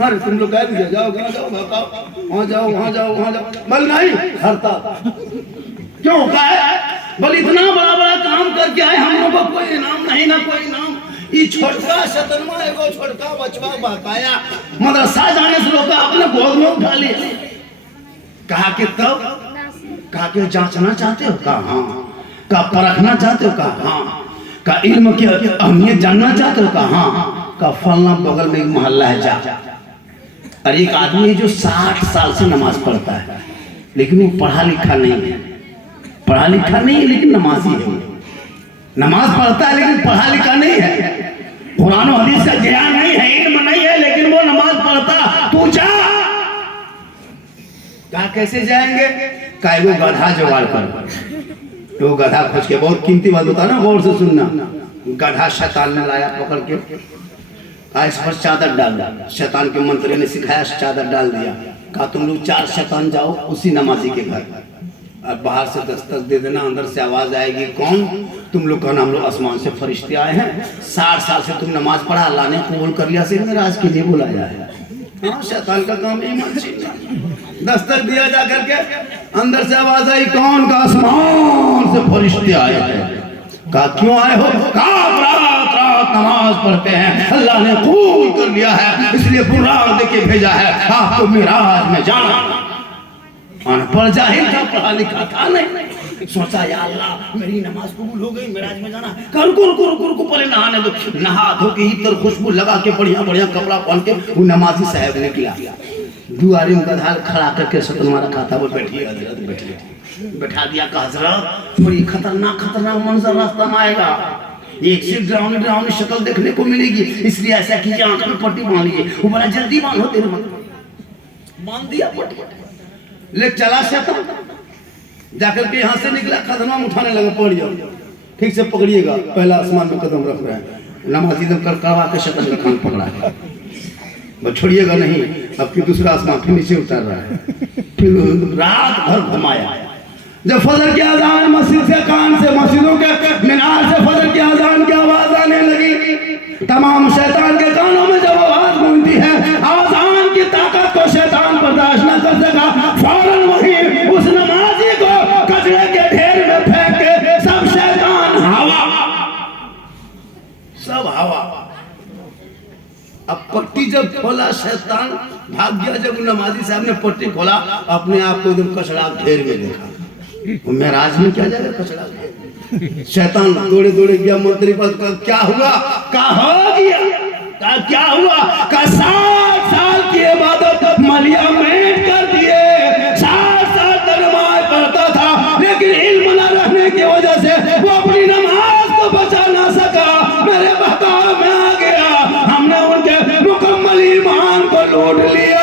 अरे तुम लोग कह दिया जाओ जाओ वहाँ जाओ वहाँ जाओ वहाँ जाओ, बोल नहीं हड़ताल। क्यों कहा है, बोल इतना बड़ा बड़ा काम करके आए, हम लोगों को कोई इनाम नहीं, ना कोई इनाम। ये छोटका शतरमा एगो छोटका बचवा बकाया मदरसा जाने से लोग अपने गोद में उठा लिया। कहा कि तब, कहा कि जांचना चाहते हो, कहा हाँ। कहा परखना चाहते हो, कहा हाँ। का इल्म की अहमियत जानना चाहते हो, कहा हाँ। का फलना बगल में एक मोहल्ला है जा। और एक आदमी है जो 60 साल से नमाज पढ़ता है, लेकिन वो पढ़ा लिखा नहीं है, पढ़ा लिखा नहीं है लेकिन नमाजी है। नमाज पढ़ता है लेकिन पढ़ा लिखा नहीं है, कुरान और हदीस का ज्ञान नहीं है, इल्म नहीं है, लेकिन वो नमाज पढ़ता। तू जा। कहा कैसे जाएंगे, का वो गधा जुगाड़ कर। तो गधा खोज के, बहुत कीमती बात होता ना, गौर से सुनना। गधा शैतान ने लाया पकड़ के, इस पर चादर डाल दिया। शैतान के मंत्री ने सिखाया, चादर डाल दिया। कहा तुम लोग 4 शैतान जाओ उसी नमाजी के घर, और बाहर से दस्तक दे देना, अंदर से आवाज आएगी कौन, तुम लोग कहना हम लोग आसमान से फरिश्ते आए हैं, 60 साल से तुम नमाज पढ़ा, अल्लाह ने कबूल कर लिया, सिर्फ मेरा आज के लिए बुलाया है। हाँ शैतान का काम ईमान छीनना। दस्तक दिया जा करके, अंदर से आवाज आई कौन, का आसमान से फरिश्ते आए हैं। कहा क्यों आए हो, कहा रात रात नमाज पढ़ते हैं, अल्लाह ने कबूल कर लिया है, इसलिए बुराक देके भेजा है आपको मिराज में जाना। अनपढ़ जाहिल था, पढ़ा लिखा था नहीं। सोचा या अल्लाह मेरी नमाज कबूल हो गई, मेराज में जाना। रुको रुको रुको रुको, पहले नहाने दो। नहा धो के इतर खुशबू लगा के बढ़िया बढ़िया कपड़ा पहन के वो नमाजी साहब निकला। दुआरे में गधा खड़ा करके सतनमा रखा था, वो बैठिए हजरत बैठिए, बैठा दिया। कहा हजरत बड़ी खतरनाक मंजर रास्ता में आएगा, एक से डरावनी डरावनी शक्ल देखने को मिलेगी, इसलिए ऐसा कीजिए आंख में पट्टी बांध लीजिए। वो बोला जल्दी बांधो, तेरे बांध दिया पट्टी। ले चला शैतान, जाकर के यहाँ से निकला, कदम उठाने लगा, पड़ जाओ, ठीक से पकड़िएगा। पहला आसमान में कदम रख रहा है, नमाजी दम कर करवा के शैतान का कान पकड़ा है, बस छोड़िएगा नहीं। अब फिर दूसरा आसमान फिर नीचे उतर रहा है, फिर रात भर घुमाया। जब फजर की अजान मस्जिद से कान से, मस्जिदों के मीनार से फजर की अजान की आवाज आने लगी, तमाम शैतान के कानों में जब आवाज गूंजती है, अजान की ताकत को शैतान बर्दाश्त न कर सका, फौरन वहीं उस नमाजी को कचरे के ढेर में फेंक के सब शैतान हवा, सब हवा। अब पट्टी जब खोला, शैतान भाग गया। जब नमाजी साहब ने पट्टी खोला, अपने आप को एकदम कचरा ढेर में देखा। मेराज में क्या जाएगा कचरा ढेर। शैतान दौड़े दौड़े गया मंत्री पद का, क्या हुआ? क्या हो गया? क्या हुआ? का 60 साल की इबादत मलिया मेट कर दिए, 60 साल तक नमाज पढ़ता था, लेकिन इल्म न रहने की वजह से वो अपनी नमाज को बचा ना सका, मेरे बहकाव में आ गया, हमने उनके मुकम्मल ईमान को लूट लिया।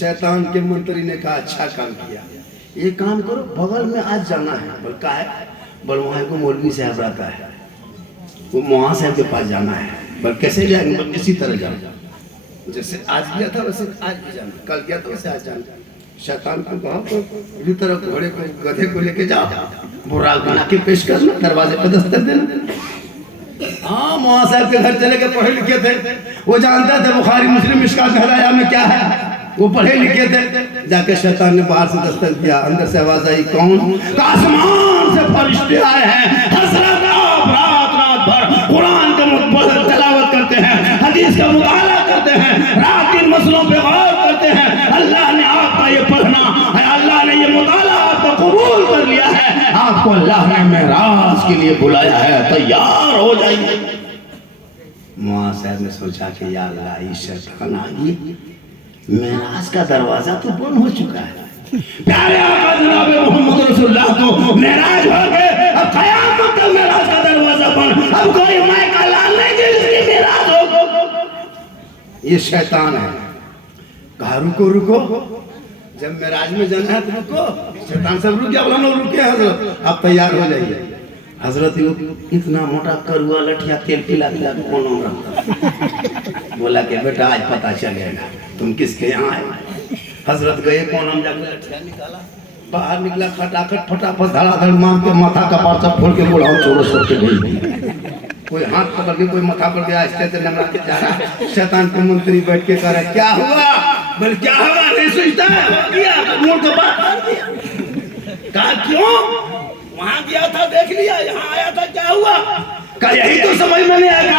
शैतान के मंत्री ने कहा अच्छा काम किया, ये काम करो, बगल में आज जाना है। बोल का है? बोल वहाँ को मौलवी साहब रहता है, वो वहाँ साहब के पास जाना है। बोल कैसे जाएंगे? बोल इसी तरह जाना, जैसे आज गया था वैसे आज भी जाना, कल गया था वैसे आज जाना। शैतान को कहा तो इसी तरह घोड़े को गधे को लेके जाओ, बुरा बना के पेश करना, दरवाजे पर दस्तक देना। हाँ वहाँ साहब के घर चले के, पढ़े लिखे थे, वो जानते थे बुखारी मुस्लिम मिशकात हदाया में क्या है, वो पढ़े लिखे थे। जाके शैतान ने बाहर से दस्तक दिया, अंदर से आवाज आई, कौन? आसमान से फरिश्ते आए हैं, हजरत आप रात रात भर कुरान का तलावत करते हैं, हदीस का मुताला करते हैं, रात दिन मसलों पे गौर करते हैं। अल्लाह ने आपका ये पढ़ना है, अल्लाह ने ये मुताला आपको कबूल कर लिया है, आपको अल्लाह ने मेराज के लिए बुलाया है, तैयार हो जाइए। मुआ साहब ने सोचा कि या अल्लाह ये शैतान आ गई, मेराज का दरवाजा तो बंद हो चुका है, प्यारे आका जनाब मोहम्मद रसूलुल्लाह को मेराज हो गए, अब कयामत तक मेराज का दरवाजा बंद, अब कोई माइका लाल नहीं जिसकी मेराज हो। ये शैतान है। कहा रुको रुको, जब मेराज में जाना है तो रुको। शैतान सब रुक गया, बोला लोग रुके हजरत, आप तैयार हो जाइए। हजरत इतना मोटा करुआ लठिया तेल पिला पिला के कौन रहा, बोला कि बेटा आज पता चलेगा तुम किसके यहाँ आए। हजरत गए, कौन हम जाकर लठिया निकाला, बाहर निकला, खटाखट फटाफट धड़ाधड़ मार के माथा का पार्चा फोड़ के बोला चोरो सब के भेज दिया। कोई हाथ पकड़ के, कोई माथा पकड़ के, आस्ते से लंगड़ा के जा रहा है। शैतान के मंत्री बैठ के कह रहा क्या हुआ? बोल क्या हुआ? नहीं सोचता है, मुंह तो बात कर दिया। कहा क्यों? वहां गया था देख लिया, यहाँ आया था क्या हुआ? कहा यही तो समझ में नहीं आया,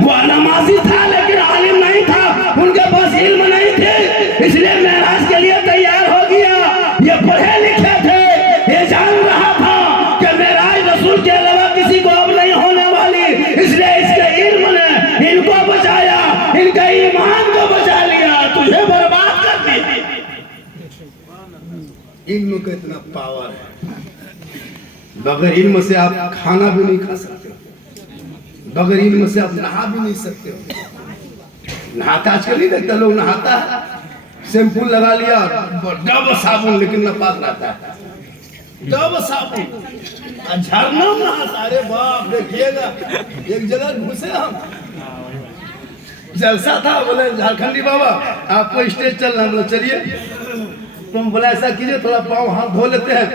वो नमाजी था लेकिन आलिम नहीं था, उनके पास इल्म नहीं थे, इसलिए मेराज के लिए तैयार हो गया। ये पढ़े लिखे थे, ये जान रहा था कि मेराज रसूल के अलावा किसी को अब नहीं होने वाली, इसलिए इसके इल्म ने इनको बचाया, इनके ईमान को बचा लिया, तुझे बर्बाद कर दिया। इल्म का इतना पावर है, बगैर इल्म से आप खाना भी नहीं खा सकते, बगैर इल्म से आप नहा भी नहीं सकते हो। नहाता आजकल नहीं देखता, लोग नहाता है शैम्पू लगा लिया, डब साबुन, लेकिन नापाक रहता है, डब साबुन, झरना नहाता। अरे बाप, देखिएगा एक जगह घुसे हम, जलसा था, बोले झारखंडी बाबा आपको स्टेज चलना, बोले चलिए। तुम बोला ऐसा कीजिए, थोड़ा पाँव हाथ धो लेते हैं,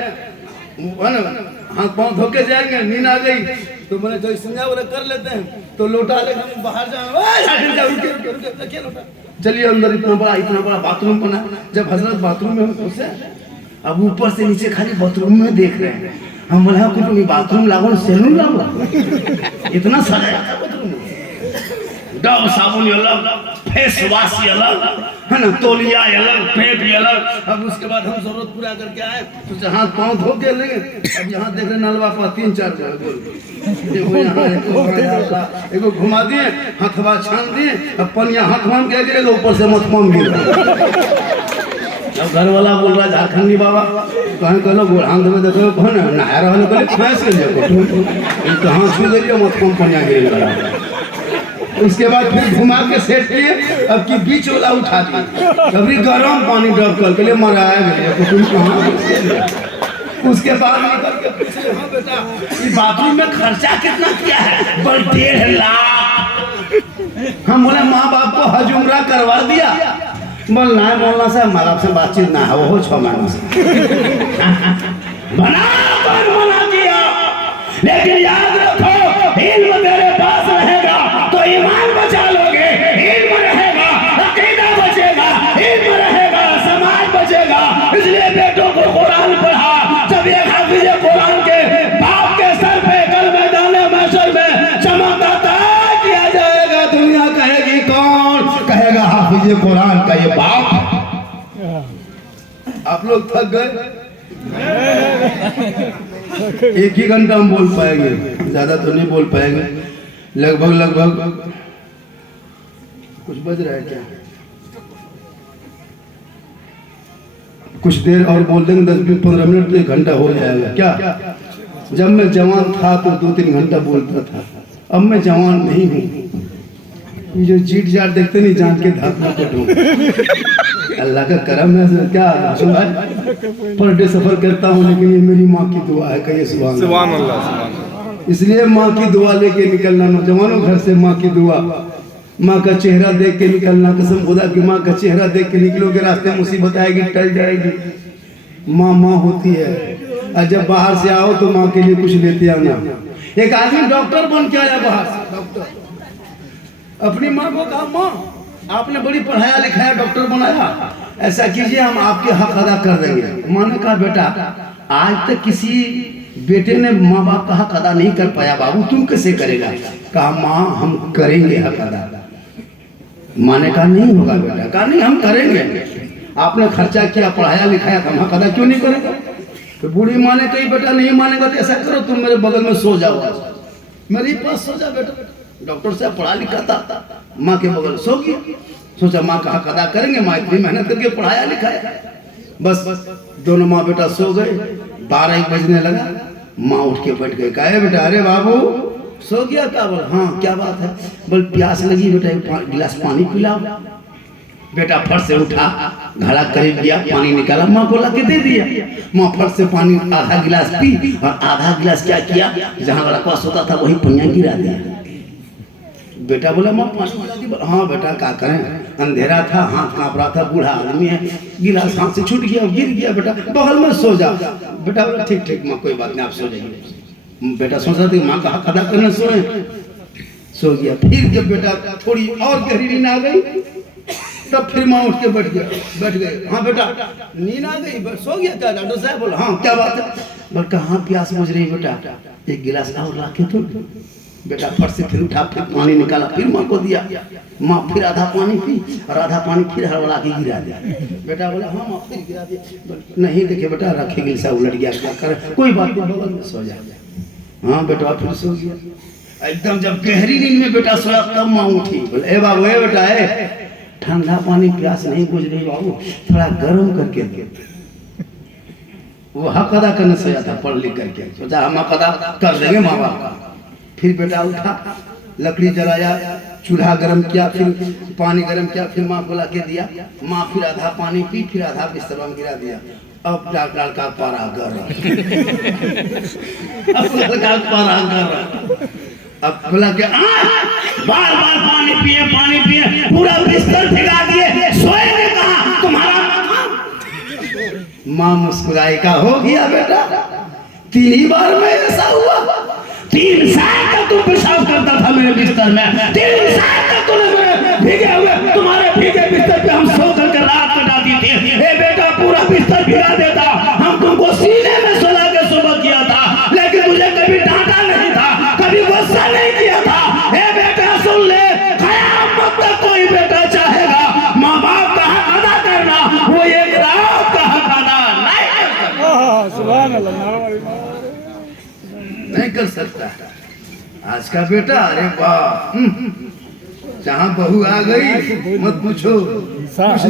हाथ पाँव धो के जाएंगे। नींद आ गई तो मैंने जो संज्ञा बोले कर लेते हैं, तो लोटा लेकर बाहर जाए, चलिए अंदर। इतना बड़ा बाथरूम बना। जब हजरत बाथरूम में हम घुसे, अब ऊपर से नीचे खाली बाथरूम में देख रहे हैं। हम बोला कुछ बाथरूम लागो, सैलून लागो, इतना सजाया था बाथरूम, डब साबुन अलग, फेस वॉश अलग, है ना, तौलिया अलग, पेट अलग। अब उसके बाद हम जरूरत पूरा करके आए तो हाथ पाँव धो के लेंगे। अब यहाँ देख रहे नलवा पर 3-4 एगो यहाँ एगो घुमा दिए, हथवा छान दिए, अब पनिया हथवा में गिर गए, ऊपर से मथमा गिर गया। अब घर वाला बोल रहा झारखंडी बाबा कहें कहलो गोड़ हाथ देवे देखो कौन नहा रहा कहले फंस गए कहाँ छू दिए मथमा पनिया गिर गया। उसके बाद फिर घुमा के सेट किए, अब की बीच वाला उठा दिए, अभी गर्म पानी ड्रॉप कर के लिए मराया गया तुम कहाँ। उसके बाद निकल के पूछे हाँ बेटा ये बाथरूम में खर्चा कितना किया है? बस 1.5 लाख। हम बोले माँ बाप को हज उम्रा करवा दिया। बोल ना बोलना से हमारा आपसे बातचीत ना है वो 6 महीने से बना दिया। लेकिन याद रखो इल्म तेरे पास रहेगा तो ईमान बचा लोगे, इल्म रहेगा अकीदा बचेगा, इल्म रहेगा समाज बचेगा। इसलिए बेटों को कुरान पढ़ा। जब एक हाफिज कुरान के बाप के सर पे कल मैदान महशर में चमकता किया जाएगा, दुनिया कहेगी कौन? कहेगा हाफिज कुरान का ये बाप। आप लोग थक गए? 1 ही घंटा हम बोल पाएंगे, ज्यादा तो नहीं बोल पाएंगे। लगभग कुछ बज रहा है क्या? कुछ देर और बोल देंगे 10-15 मिनट तो 1 घंटा हो जाएगा क्या? जब मैं जवान था तो 2-3 घंटा बोलता था, अब मैं जवान नहीं हूँ। ये जो चीट जाट देखते नहीं जान के धापना पटो। अल्लाह का करम है क्या पर डे सफर करता हूँ, लेकिन ये मेरी माँ की दुआ है। कहिए सुभान अल्लाह। इसलिए माँ की दुआ लेके निकलना नौजवानों, घर से माँ की दुआ, माँ का चेहरा देख के निकलना। कसम खुदा की माँ का चेहरा देख के निकलोगे रास्ते मुसीबत आएगी टल जाएगी। माँ माँ होती है। और जब बाहर से आओ तो माँ के लिए कुछ लेते आना। एक आदमी डॉक्टर बन के आया बाहर से, डॉक्टर अपनी माँ को कहा माँ आपने बड़ी पढ़ाया लिखाया डॉक्टर बनाया, ऐसा कीजिए हम आपके हक अदा कर देंगे। माँ ने कहा बेटा आज तक किसी बेटे ने माँ बाप का हक अदा नहीं कर पाया, बाबू तुम कैसे करेगा? कहा माँ हम करेंगे हक अदा। माँ ने कहा नहीं होगा बेटा। कहा नहीं हम करेंगे, आपने खर्चा किया पढ़ाया लिखाया, हम हक अदा क्यों नहीं करेंगे? तो बूढ़ी माँ ने कही बेटा नहीं मानेगा तो ऐसा करो तुम मेरे बगल में सो जाओ, मेरे पास सो जा बेटा। डॉक्टर साहब पढ़ा लिखा था, माँ के बगल सो गया। सोचा माँ का हक अदा करेंगे, माँ इतनी मेहनत करके पढ़ाया लिखाया। बस दोनों माँ बेटा सो गए। 12-1 बजने लगा, माँ उठ के बैठ गए। कहे बेटा अरे बाबू सो गया क्या? बोल हाँ क्या बात है? बोल प्यास लगी बेटा, 1 गिलास पानी पिलाओ। बेटा फट से उठा, घड़ा करीब गया, पानी निकाला, माँ को ला के दे दिया। माँ फट से पानी आधा गिलास पी और आधा गिलास क्या किया, जहाँ रखवास होता था वही पनिया गिरा दिया। बेटा बोला माँ पानी मिला दी। हाँ बेटा क्या करें, अंधेरा था, हाथ कांप रहा था, बूढ़ा आदमी है, गिलास हाथ से छूट गया, गिर गया। बेटा बगल में सो जा। बेटा बोला ठीक ठीक माँ कोई बात नहीं आप सो जाइए। बेटा सोच रहा था माँ का हक अदा करना, सोए सो गया। फिर जब बेटा थोड़ी और गहरी नींद आ गई तब फिर माँ उठ के बैठ गए। हाँ बेटा नींद आ गई, सो गया क्या? डॉक्टर साहब बोला हाँ क्या बात है? बोल कहाँ प्यास बुझ रही बेटा, 1 गिलास और ला के तो। बेटा फट से फिर उठा, फिर पानी निकाला, फिर माँ को दिया। माँ फिर आधा पानी पी और आधा पानी फिर हड़बड़ा के गिरा दिया। बेटा बोला हाँ माँ फिर गिरा दिया। नहीं देखिए बेटा रखेगी सा उलट गया, क्या करे? कोई बात नहीं बगल में सो जाए। हाँ बेटा फिर सो गया। एकदम जब गहरी नींद में बेटा सोया तब माँ उठी। बोले ए बाबू ए बेटा ए ठंडा पानी प्यास नहीं बुझ रही बाबू, थोड़ा गर्म करके दे। वो हक अदा करने सोया था पढ़ लिख करके, सोचा हम हक अदा कर देंगे माँ बाप का। फिर बेटा उठा, लकड़ी जलाया, चूल्हा गर्म किया, फिर पानी गर्म किया, फिर माँ को ला के दिया। माँ फिर आधा पानी पी, फिर आधा बिस्तर में गिरा दिया। अब डाल का पारा गर अब बोला कि बार बार पानी पिए पूरा बिस्तर भिगा दिए, सोएंगे कहाँ तुम्हारा? माँ मुस्कुराई का हो गया बेटा 3 ही बार में ऐसा हुआ। 3 साल तक तुम पेशाब करता था मेरे बिस्तर में, 3 साल तक तूने भीगे हुए तुम्हारे भीगे बिस्तर पे हम सो करके रात कटाती थी। ए बेटा पूरा बिस्तर भिगा देता, हम तुमको सीने में सुला के सुबह किया था, लेकिन मुझे कभी डांटा नहीं था, कभी गुस्सा नहीं किया था। ए बेटा सुन ले, कयामत तक कोई बेटा चाहेगा माँ बाप का हक कर सकता है। आज का बेटा अरे वाह, जहाँ बहू आ गई मत पूछो, कुछ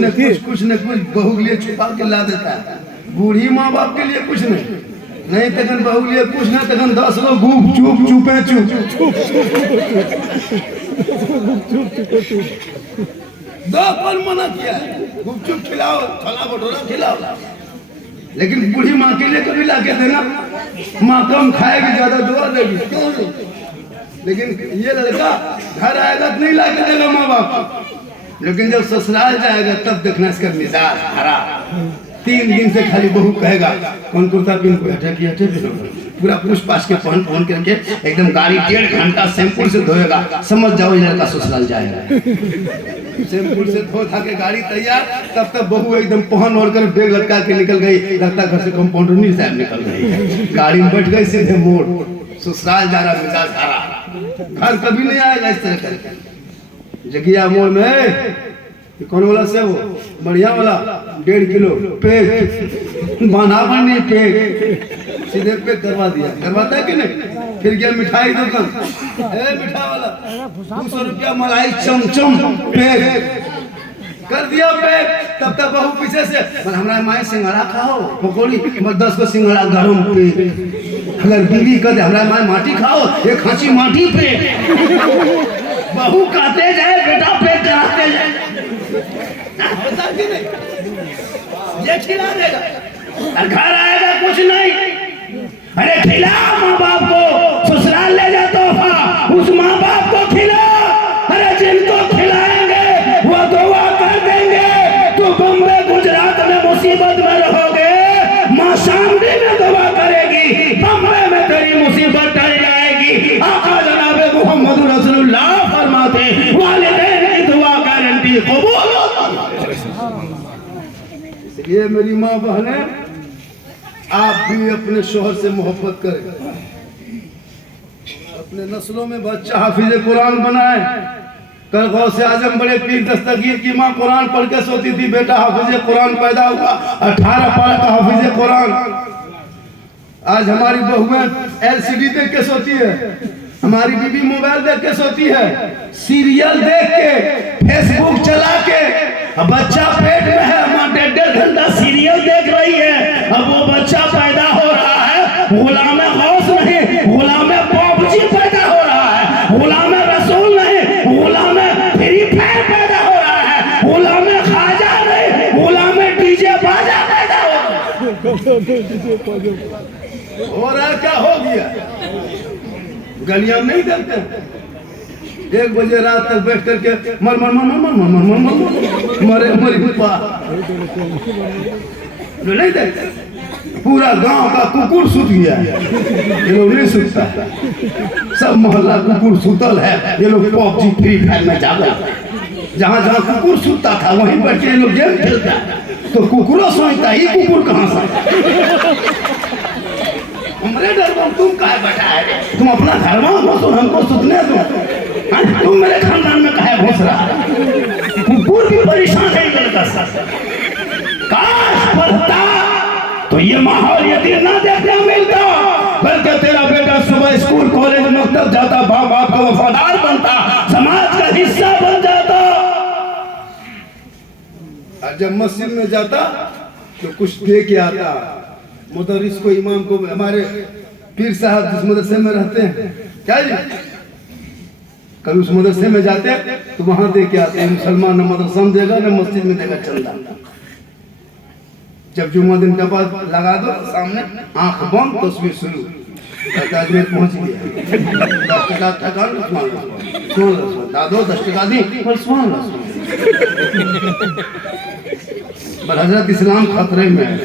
न कुछ बहू के लिए छुपा के ला देता है। बूढ़ी माँ बाप के लिए कुछ नहीं तखन बहू लिए कुछ नहीं, तखन 10 लोग गुप चुप चुपे चुप 2 पर मना किया है, गुपचुप खिलाओ, छोला भटूरा खिलाओ, लेकिन बूढ़ी माँ के लिए कभी ला के देना। माँ कम खाएगी ज्यादा दुआ देगी, क्यों नहीं? लेकिन ये लड़का घर आएगा तो नहीं ला के देगा माँ बाप, लेकिन जब ससुराल जाएगा तब देखना इसका मिजाज हरा। 3 दिन से खाली बहू कहेगा कौन कुर्ता पहन को हटे पूरा पूछ पाछ के पहन करके एकदम गाड़ी 1.5 घंटा शैम्पूल से धोएगा, समझ जाओ ये लड़का ससुराल जाएगा। शैम्पूल से धो था के गाड़ी तैयार, तब तक बहू एकदम पहन ओढ़ कर बैग लटका के निकल गई, लगता घर से कंपाउंडर नहीं साहब निकल गई, गाड़ी में बैठ गई सीधे मोड़, ससुराल जा रहा, मिजाज हरा। घर कभी नहीं आएगा इस तरह करके। जगिया मोड़ में कौन वाला से वो बढ़िया वाला 1.5 किलो पैक बना बनी पैक सीधे पैक करवा दिया, करवाता है कि नहीं? फिर गया मिठाई दुकान, मिठा वाला 200 रुपया मलाई चमचम पैक कर दिया पैक। तब तक बहू पीछे से हमारा माए सिंघाड़ा खाओ पकौड़ी, 10 को सिंघाड़ा गरम पैक। अगर बीवी कहते हमारा माए माटी खाओ, एक खांची माटी पैक। बहू कहते जाए बेटा पैक कराते जाए, होता कि नहीं? ये खिला देगा और घर आएगा कुछ नहीं। अरे खिला माँ बाप को, ससुराल ले जा तोहफा, उस माँ बाप को खिला। अरे जिनको खिलाएंगे वो दुआ कर देंगे। तो बम्बे गुजरात में मुसीबत में रहोगे, माँ शामली में दुआ करेगी, बम्बे में तेरी मुसीबत टल जाएगी। आका जनाबे मोहम्मद रसूलुल्लाह फरमाते वालिदैन की दुआ गारंटी कबूल। ये मेरी माँ बहने, आप भी अपने शोहर से मोहब्बत करें, अपने नस्लों में बच्चा हाफिज कुरान बनाए। कल गौसे आजम बड़े पीर दस्तगीर की माँ कुरान पढ़ के सोती थी, बेटा हाफिज कुरान पैदा हुआ, 18 पारा का हाफिज कुरान। आज हमारी बहुएं LCD देख के सोती है, हमारी बीबी मोबाइल देख के सोती है, सीरियल देख के, फेसबुक चला के। अब बच्चा पेट में है, माँ 1.5 घंटा सीरियल देख रही है, अब वो बच्चा पैदा हो रहा है, गुलाम गौस नहीं, गुलाम पबजी पैदा हो रहा है, गुलाम रसूल नहीं, गुलाम फ्री फायर पैदा हो रहा है, गुलाम खाजा नहीं, गुलाम डीजे बाजा पैदा हो रहा है। क्या हो गया? गलियां नहीं देखते, 1 बजे रात तक बैठ करके मर मर मर मर मर मर मर मर मरे मरी नहीं देखते। पूरा गांव का कुकुर सुत गया है, ये लोग नहीं सुतता, सब मोहल्ला कुकुर सुतल है, ये लोग पबजी फ्री फायर में जागा। जहाँ जहाँ कुकुर सुतता था वहीं बैठ के ये लोग गेम खेलता, तो कुकुरों सोचता ही कुकुर कहाँ से? हमरे डर में तुम काहे बैठा है? तुम अपना घर में घुसो, हमको सुतने दो। तुम मेरे खानदान में काहे घुस रहा? कुकुर भी परेशान है लड़का सा। काश पढ़ता तो ये माहौल यदि ना देखने मिलता, बल्कि तेरा बेटा सुबह स्कूल कॉलेज मकतब जाता, बाप बाप का वफादार बनता, समाज का हिस्सा बन जाता। और जब मस्जिद में जाता तो कुछ दे के आता, मुदर्रिस को, इमाम को। हमारे पीर साहब जिस मदरसे में रहते हैं, क्या जी, कल उस मदरसे में जाते तो वहां दे के आते हैं। मुसलमान न मदरसा में देगा न मस्जिद में देगा चंदा। जब जुम्मा दिन के बाद लगा दो सामने, आंख बंद, तस्वीर शुरू, में पहुंच गया। 10 टका दादो 10 टका दी, हजरत इस्लाम खतरे में है।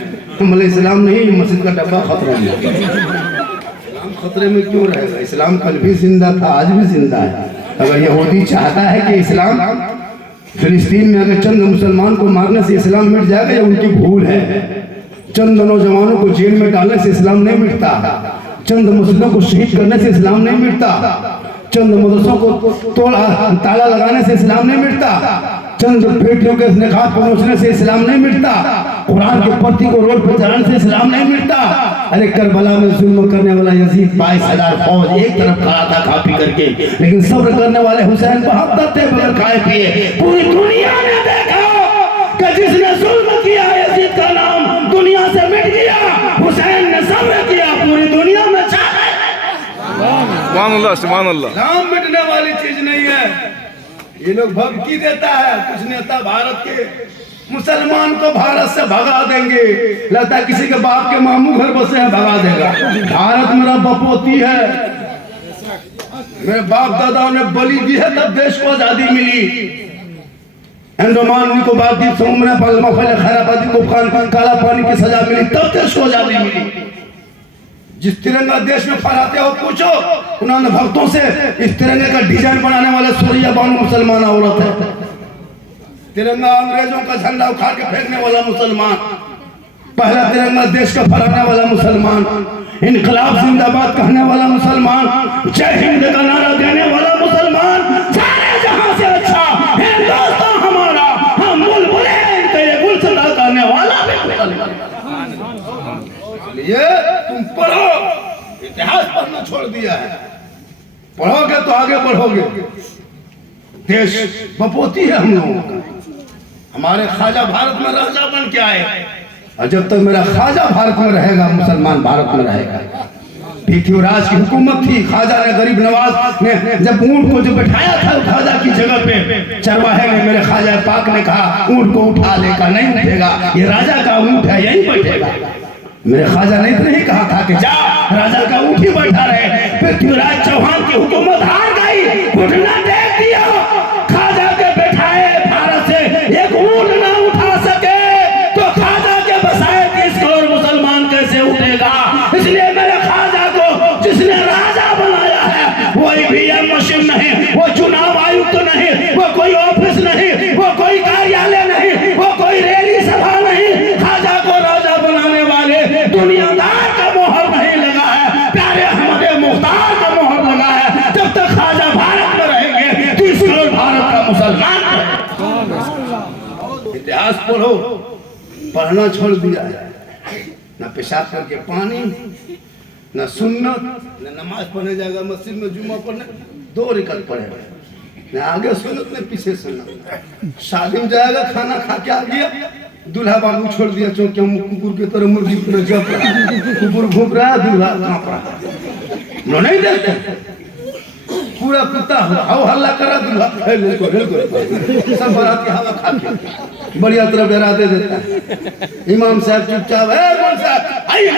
मतलब इस्लाम नहीं, मस्जिद का डब्बा खतरे में। इस्लाम खतरे में क्यों रहेगा? इस्लाम कल भी जिंदा था, आज भी जिंदा है। अगर यहूदी चाहता है कि इस्लाम फिलिस्तीन में अगर चंद मुसलमान को मारने से इस्लाम मिट जाएगा, ये उनकी भूल है। चंद नौजवानों को जेल में डालने से इस्लाम नहीं मिटता, चंद मुस्लिमों को शहीद करने से इस्लाम नहीं मिटता, चंद मदरसों को ताला लगाने से इस्लाम नहीं मिटता। चंद बेटियों के निकाह पहुंचने से इस्लाम नहीं मिटता, कुरान के पत्ती को रोड पर चढ़ाने से इस्लाम नहीं मिटता। अरे करबला में जुल्म करने वाला यजीद 22,000 फौज एक तरफ खड़ा था खा पी करके, लेकिन सब्र करने वाले हुसैन 72 थे बगैर खाए पिए। पूरी दुनिया ने देखा कि जिसने जुल्म किया यजीद का नाम दुनिया से मिट गया, हुसैन ने सब्र किया, पूरी दुनिया में छा गया। सुभान अल्लाह, सुभान अल्लाह। नाम मिटने वाली चीज नहीं है। ये लोग भक्ति देता है कुछ नेता भारत के, मुसलमान को भारत से भगा देंगे, लगता है किसी के बाप के मामू घर बसे हैं भगा देगा। भारत मेरा बपोती है, मेरे बाप दादाओं ने बलि दी है तब देश को आजादी मिली। अंडमान निकोबार द्वीप समूह में पलमा फैले खैराबादी को काला पानी की सजा मिली तब देश को आजादी मिली। जिस तिरंगा देश में फहराते हो पूछो, उन्होंने भक्तों से इस तिरंगे का डिजाइन बनाने वाले सूर्या बानो मुसलमान औरत है। तिरंगा अंग्रेजों का झंडा उखाड़ के फेंकने वाला मुसलमान, पहला तिरंगा देश का फहराने वाला मुसलमान, इनकलाब जिंदाबाद कहने वाला मुसलमान, जय हिंद का नारा देने वाला मुसलमान, सारे जहां से अच्छा हिंदुस्तान हमारा, हम बुलबुले तेरे गुलशन करने वाला भी मुसलमान। ये तुम पढ़ो, इतिहास पढ़ना छोड़ दिया है, पढ़ोगे तो आगे बढ़ोगे। देश बपोती है हम लोगों का, हमारे ख्वाजा भारत में राजा बन के आए, और जब तक मेरा ख्वाजा भारत में रहेगा मुसलमान भारत में रहेगा। पृथ्वीराज की हुकूमत थी, ख्वाजा ने गरीब नवाज ने जब ऊंट को जो बैठाया था ख्वाजा की जगह पे, चरवाहे ने मेरे ख्वाजा पाक ने कहा ऊंट को उठा लेगा, नहीं उठेगा, ये राजा का ऊंट है यही बैठेगा। मेरे ख्वाजा ने इतना ही कहा था कि जा राजा का ऊंट ही बैठा रहे। पृथ्वीराज चौहान की हुकूमत हार गई, घुटना टेक दिया, ख्वाजा के बैठाए भारत से एक ऊंट ना उठा सके तो ख्वाजा के बसाए 30 करोड़ मुसलमान कैसे उठेगा। इसलिए मेरे ख्वाजा को जिसने राजा बनाया है वो ईवीएम मशीन नहीं, वो चुनाव आयुक्त नहीं, वो कोई ऑफिस नहीं, वो कोई कार्यालय नहीं, वो कोई रैली सभा नहीं, ख्वाजा को राजा बनाने वाले दुनियादार का मोहर नहीं लगा है, प्यारे हमारे मुख्तार का मोहर लगा है। जब तक ख्वाजा भारत में रहेंगे 30 करोड़ भारत का मुसलमान। इतिहास पढ़ो, पढ़ना छोड़ दिया है, न पेशाब करके पानी, न सुन्नत, न नमाज पढ़ने जाएगा मस्जिद में जुम्मा पढ़ने 2 रकात पढ़ेगा, न आगे सुन्नत न पीछे सुन्नत। शादी में जाएगा खाना खा के आ गया, दूल्हा बाबू छोड़ दिया चौकिया कुकुर की तरह मुर्गी पूरा जप रहा, कुकुर घूम रहा है, दूल्हा कांप रहा। लो नहीं देखते पूरा कुत्ता हाउ हल्ला करा, दूल्हा सब बाराती हवा खा के बढ़िया तरफ डरा दे देता है। इमाम साहब चुपचाप आइए,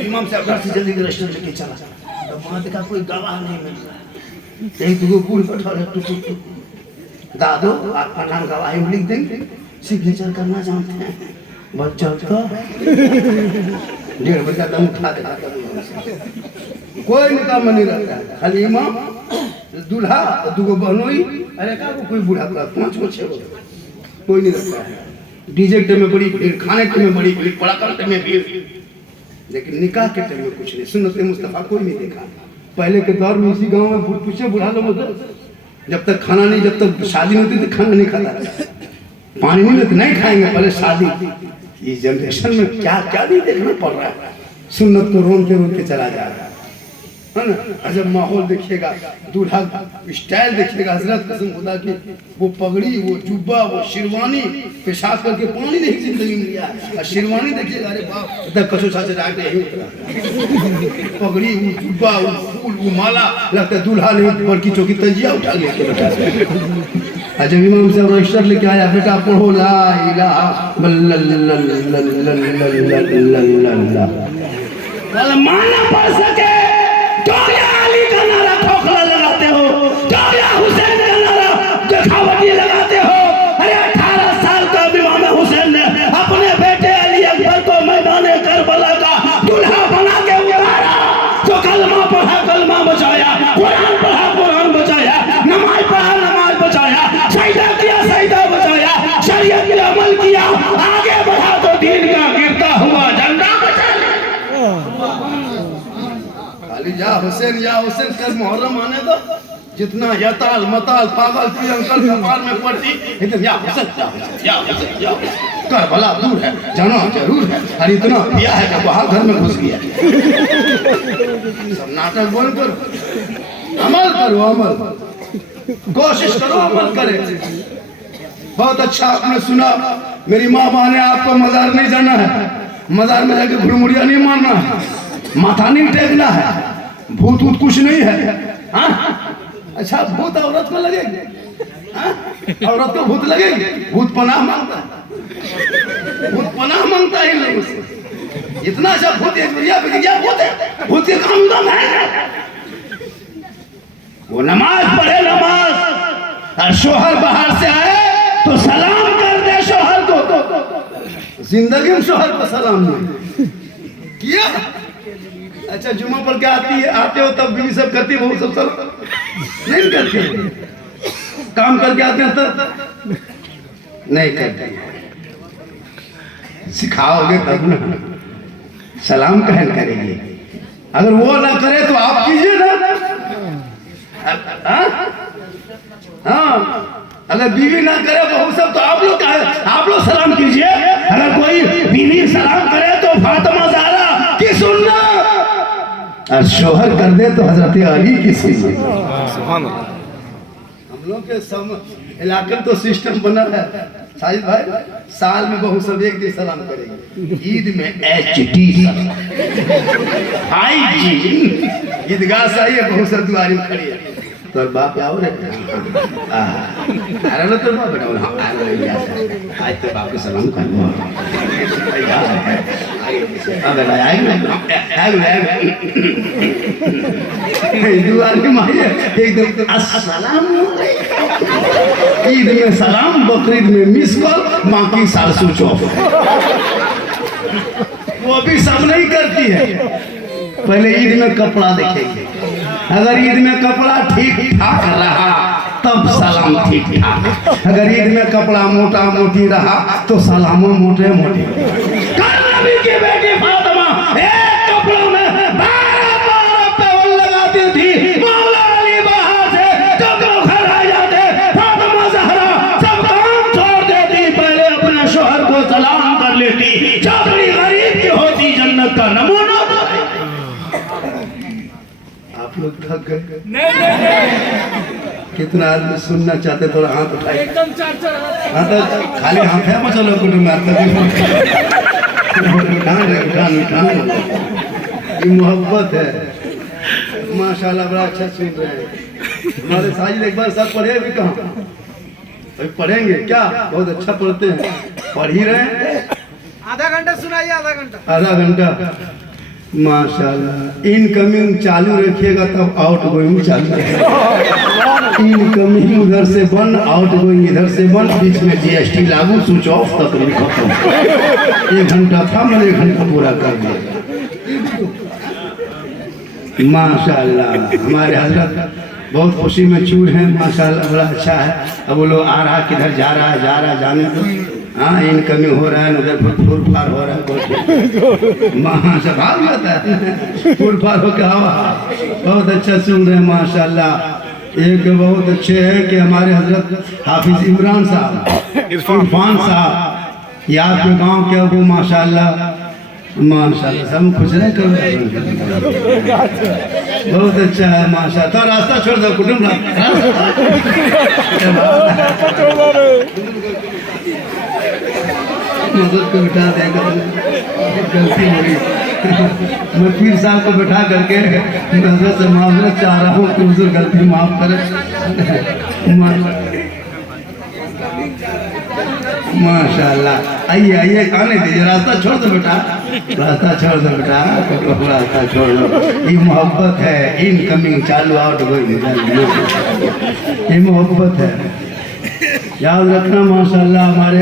इमाम साहब घर से जल्दी रेस्टोरेंट लेके चला, तो वहां देखा कोई गवाह नहीं मिल रहा, एक दो पूरी बैठा दादो आपका नाम गवाही में लिख देंगे, सिग्नेचर करना जानते हैं, बच्चा का 1.5 बजे का दम उठा देता, कोई निकाम नहीं रहता है, खाली इमाम दूल्हा 2 बहनोई, अरे का कोई बूढ़ा 5-6 कोई नहीं रहता है। डीजे के में बड़ी भीड़, खाने के में बड़ी भीड़, पड़ा करते में भीड़, लेकिन निकाह के टाइम में कुछ नहीं। सुन्नत मुस्तफा कोई नहीं देखा। पहले के दौर में इसी गांव में पूछे बुढ़ा लोग जब तक खाना नहीं, जब तक शादी होती थी खाना नहीं खाता, पानी नहीं लेते नहीं खाएंगे, पहले शादी। ये जनरेशन में क्या क्या नहीं देखना पड़ रहा है, सुन्नत को रोन के चला जा रहा है ना। अजब माहौल देखिएगा, दूल्हा स्टाइल देखिएगा, हजरत कसम खुदा की, वो पगड़ी, वो जुब्बा, वो शेरवानी, पेशाब करके पानी नहीं जिंदगी में लिया, और शेरवानी देखिएगा, अरे बाप इतना कसो छाछे डालते हैं, पगड़ी, वो जुब्बा, वो फूल, वो माला, लगता है दूल्हा ने बड़की चौकी तजिया उठा लिया। जब इमाम साहब रजिस्टर लेके आया, बेटा पढ़ो ला इलाहा इल्लल्लाह, माना पढ़ सके तो या अली का नारा खोखला लगाते हो, तो या हुसैन का नारा दिखावटी लगाते हो। अरे 18 साल का इमाम हुसैन ने अपने बेटे अली अकबर को मैदान करबला का दूल्हा बना के उतारा, तो कलमा पढ़ा कलमा बचाया, कुरान पढ़ा कुरान बचाया, नमाज पढ़ा नमाज बचाया, सजदा किया सजदा बचाया, शरीयत पे अमल किया, आगे बढ़ा तो दीन का गिरता हुआ झंडा बचा लिया। या हुसैन कर मुहर्रम आने दो, जितना यताल मताल पागल थी अंकल कपाल में पड़ती एकदम या हुसैन, या हुसैन, या हुसैन, या हुसैन। करबला दूर है, जाना जरूर है, अरे इतना पिया है कि वहां घर में घुस गया। सब नाटक बोल करो, अमल करो, अमल कोशिश करो, अमल करे। बहुत अच्छा आपने सुना, मेरी माँ बहने आपको मजार नहीं जाना है, मजार में जाके घुड़मुड़िया नहीं मारना है, माथा नहीं टेकना है, भूत वूत कुछ नहीं है। हाँ? अच्छा भूत औरत को लगेगी? हाँ? औरत को भूत लगेगी? भूत पनाह मांगता है, भूत पनाह मांगता है इन लोगों से। इतना अच्छा भूत है, भूत है, भूत के काम दाम है। वो नमाज पढ़े, नमाज, और शोहर बाहर से आए तो सलाम कर दे शोहर को। जिंदगी में शोहर को सलाम नहीं किया। अच्छा जुम्मा पर क्या आती है, आते हो तब बीवी सब करती है, वो सब सलाम नहीं करते, काम करके आते हैं तब नहीं करते। सिखाओगे तब ना, सलाम कहन करेंगे। अगर वो ना करे तो आप कीजिए ना। हाँ, अगर बीवी ना करे बहू सब तो आप लोग सलाम कीजिए। अगर कोई बीवी सलाम करे तो फातिमा ज़हरा की सुनना, और शोहर कर दे तो हजरत अली की सुनना। हम लोग के इलाके में तो सिस्टम बना है साजिद भाई, साल में बहू सब एक दिन सलाम करेंगे, ईद में HD हाइजीन, ईदगाह सही है, बहू सब दुआरी में खड़ी है। तो बाप आओ रे, अरे लो तो बाप बेटा, हाँ आज तो बाप को सलाम कर दो। अबे भाई आएंगे दुआरी मारिए एकदम अस्सलाम। ईद में सलाम, बकरीद में मिस कॉल, बाकी साल स्विच ऑफ। वो भी सब नहीं करती है। पहले ईद में कपड़ा देखेंगे, अगर ईद में कपड़ा ठीक ठाक रहा तब सलाम ठीक ठाक, अगर ईद में कपड़ा मोटा मोटी रहा तो सलामो मोटे मोटे। नबी की बेटी फातिमा एक कपड़ों में 12 पेवल लगाती थी, मौला अली बाहर से जब लोग घर आ जाते, फातिमा ज़हरा सब काम छोड़ देती, पहले अपने शोहर को सलाम कर लेती। चपड़ी गरीब की होती, जन्नत का नमूना। आप लोग थक गए? नहीं। कितना आदमी सुनना चाहते, थोड़ा हाथ उठाए। एकदम हाँ तो खाली हाथ है मचलो कुटुंब में मोहब्बत है। माशाल्लाह बड़ा अच्छा सुन रहे हैं हमारे साजिद। एक बार सब पढ़े भी कहाँ, अभी पढ़ेंगे क्या? बहुत अच्छा पढ़ते हैं, पढ़ ही रहे हैं। आधा घंटा सुनाइए, आधा घंटा माशाल्लाह। इनकमिंग चालू रखिएगा तब आउट गोइंग चालू रखिएगा। इनकमिंग उधर से बंद, आउट गोइंग इधर से बंद, बीच में GST लागू, स्विच ऑफ, तकरीर खत्म। 1 घंटा था, मैंने 1 घंटा पूरा कर दिया। माशाल्लाह हमारे हजरत बहुत खुशी में चूर हैं, माशाल्लाह बड़ा अच्छा है। अब वो लोग आ रहा, किधर जा रहा है, जाने तो हाँ इनकमिंग हो रहा है, उधर फूल फार हो रहा है, वहाँ से भाग जाता है फूल फार होकर हवा। बहुत अच्छा सुन रहे हैं माशाल्लाह। एक बहुत अच्छे हैं कि हमारे हजरत हाफिज इमरान साहब, इरफान साहब, ये आपके गाँव के वो माशाल्लाह सब खुश नहीं कर। बहुत अच्छा है माशाल्लाह। तो रास्ता छोड़ दो कुटुंब, मदद को बिठा देगा, गलती हो गई। मैं पीर साहब को बैठा करके नजर से माफरत चाह रहा हूँ कि हुजूर गलती माफ करे। माशाल्लाह। आइए आने दीजिए, रास्ता छोड़ दो बेटा, रास्ता छोड़ दो बेटा, रास्ता छोड़ दो। ये मोहब्बत है, इनकमिंग चालू आउट गोइंग, ये मोहब्बत है, याद रखना माशाल्लाह। हमारे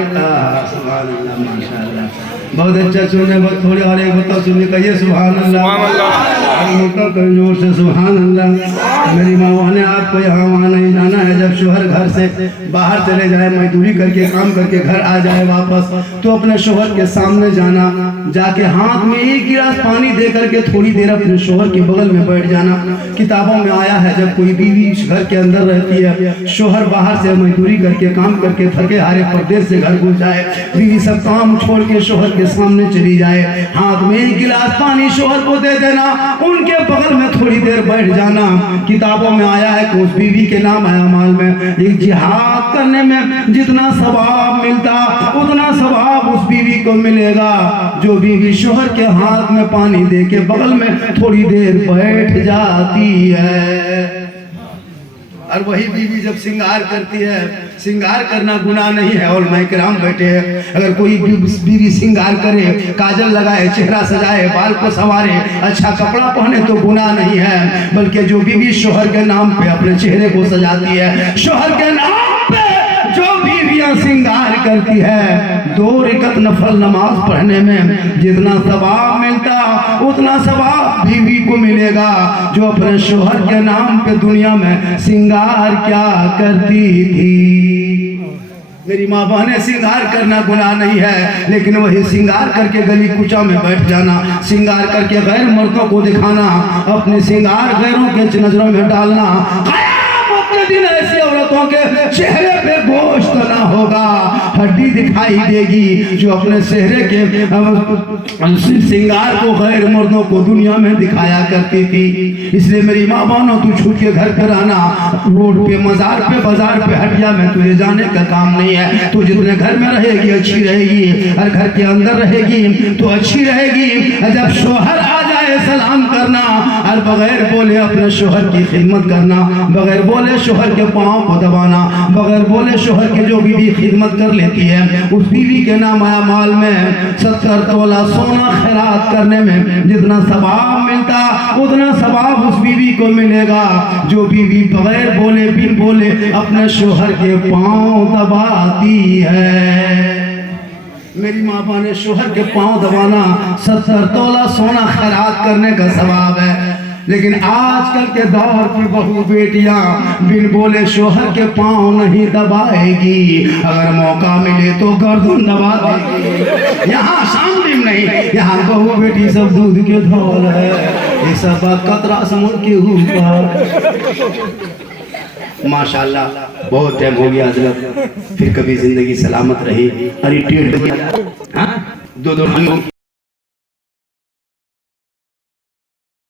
सुभान अल्लाह माशाल्लाह बहुत अच्छा सुनने थोड़ी और एक बताओ सुनने कहिए सुभान अल्लाह। कहीं जोर से सुभान अल्लाह। मेरी माँ ने आपको यहाँ वहाँ नहीं जाना है। जब शोहर घर से बाहर चले जाए, मजदूरी करके काम करके घर आ जाए वापस, तो अपने शोहर के सामने जाना, जाके हाथ में एक गिलास पानी दे करके थोड़ी देर अपने शोहर के बगल में बैठ जाना। किताबों में आया है जब कोई बीवी इस घर के अंदर रहती है, शोहर बाहर से मजदूरी करके काम करके थके हारे परदेश से घर घुस जाए, बीवी सब काम छोड़ के शोहर के सामने चली जाए, हाथ में एक गिलास पानी शोहर को दे देना, उनके बगल में थोड़ी देर बैठ जाना। किताबों में आया है कि उस बीवी के नाम है अमाल में एक जिहाद करने में जितना सवाब मिलता उतना सवाब उस बीवी को मिलेगा जो बीवी शोहर के हाथ में पानी दे के बगल में थोड़ी देर बैठ जाती है। और वही बीवी जब श्रृंगार करती है, श्रृंगार करना गुनाह नहीं है। और मैं किराम बैठे हैं, अगर कोई बीवी श्रृंगार करे, काजल लगाए, चेहरा सजाए, बाल को संवारे, अच्छा कपड़ा पहने तो गुनाह नहीं है। बल्कि जो बीवी शोहर के नाम पे अपने चेहरे को सजाती है, शोहर के नाम पे जो बीवियां श्रृंगार करती है, 2 रकात नफल नमाज पढ़ने में जितना सवाब मिलता उतना सवाब बीवी को मिलेगा जो अपने शोहर के नाम पे दुनिया में श्रृंगार क्या करती थी। मेरी माँ बहने श्रृंगार करना गुनाह नहीं है, लेकिन वही श्रृंगार करके गली कुचा में बैठ जाना, श्रृंगार करके गैर मर्दों को दिखाना, अपने श्रृंगार गैरों के नजरों में डालना। दिन ऐसी औरतों के चेहरे पे गोश्त ना होगा, हड्डी दिखाई देगी जो अपने चेहरे के श्रृंगार को गैर मर्दों को दुनिया में दिखाया करती थी। इसलिए मेरी माँ बहनों, तू छूट के घर पे रहना, रोड पे, मजार पे, बाजार पे, हटिया में तुझे जाने का काम नहीं है। तू जितने घर में रहेगी अच्छी रहेगी, और घर के अंदर रहेगी तो अच्छी रहेगी। जब शोहर आ जाए सलाम करना, और बगैर बोले अपने शोहर की खिदमत करना, बगैर बोले शोहर के पाँव को दबाना, बगैर बोले शोहर के जो बीवी खिदमत कर लेती है उस बीवी के नाम आया माल में 70 तोला सोना खैरात करने में जितना सवाब मिलता उतना सवाब उस बीवी को मिलेगा जो बीवी बगैर बोले बिन बोले अपने शोहर के पाँव दबाती है। मेरी माँ ने शोहर के पाँव दबाना 70 तोला सोना खैरात करने का सवाब है। लेकिन आजकल के दौर की बहू बेटियां बिन बोले शोहर के पाँव नहीं दबाएगी, अगर मौका मिले तो गर्दन दबा देगी। यहाँ शामिल नहीं, यहाँ बहू बेटी सब दूध के धौल है, ये सब कतरा समुद्र के ऊपर। माशाल्लाह बहुत टाइम हो गया हजरत, फिर कभी जिंदगी सलामत रही। अरे टेढ़ 2-2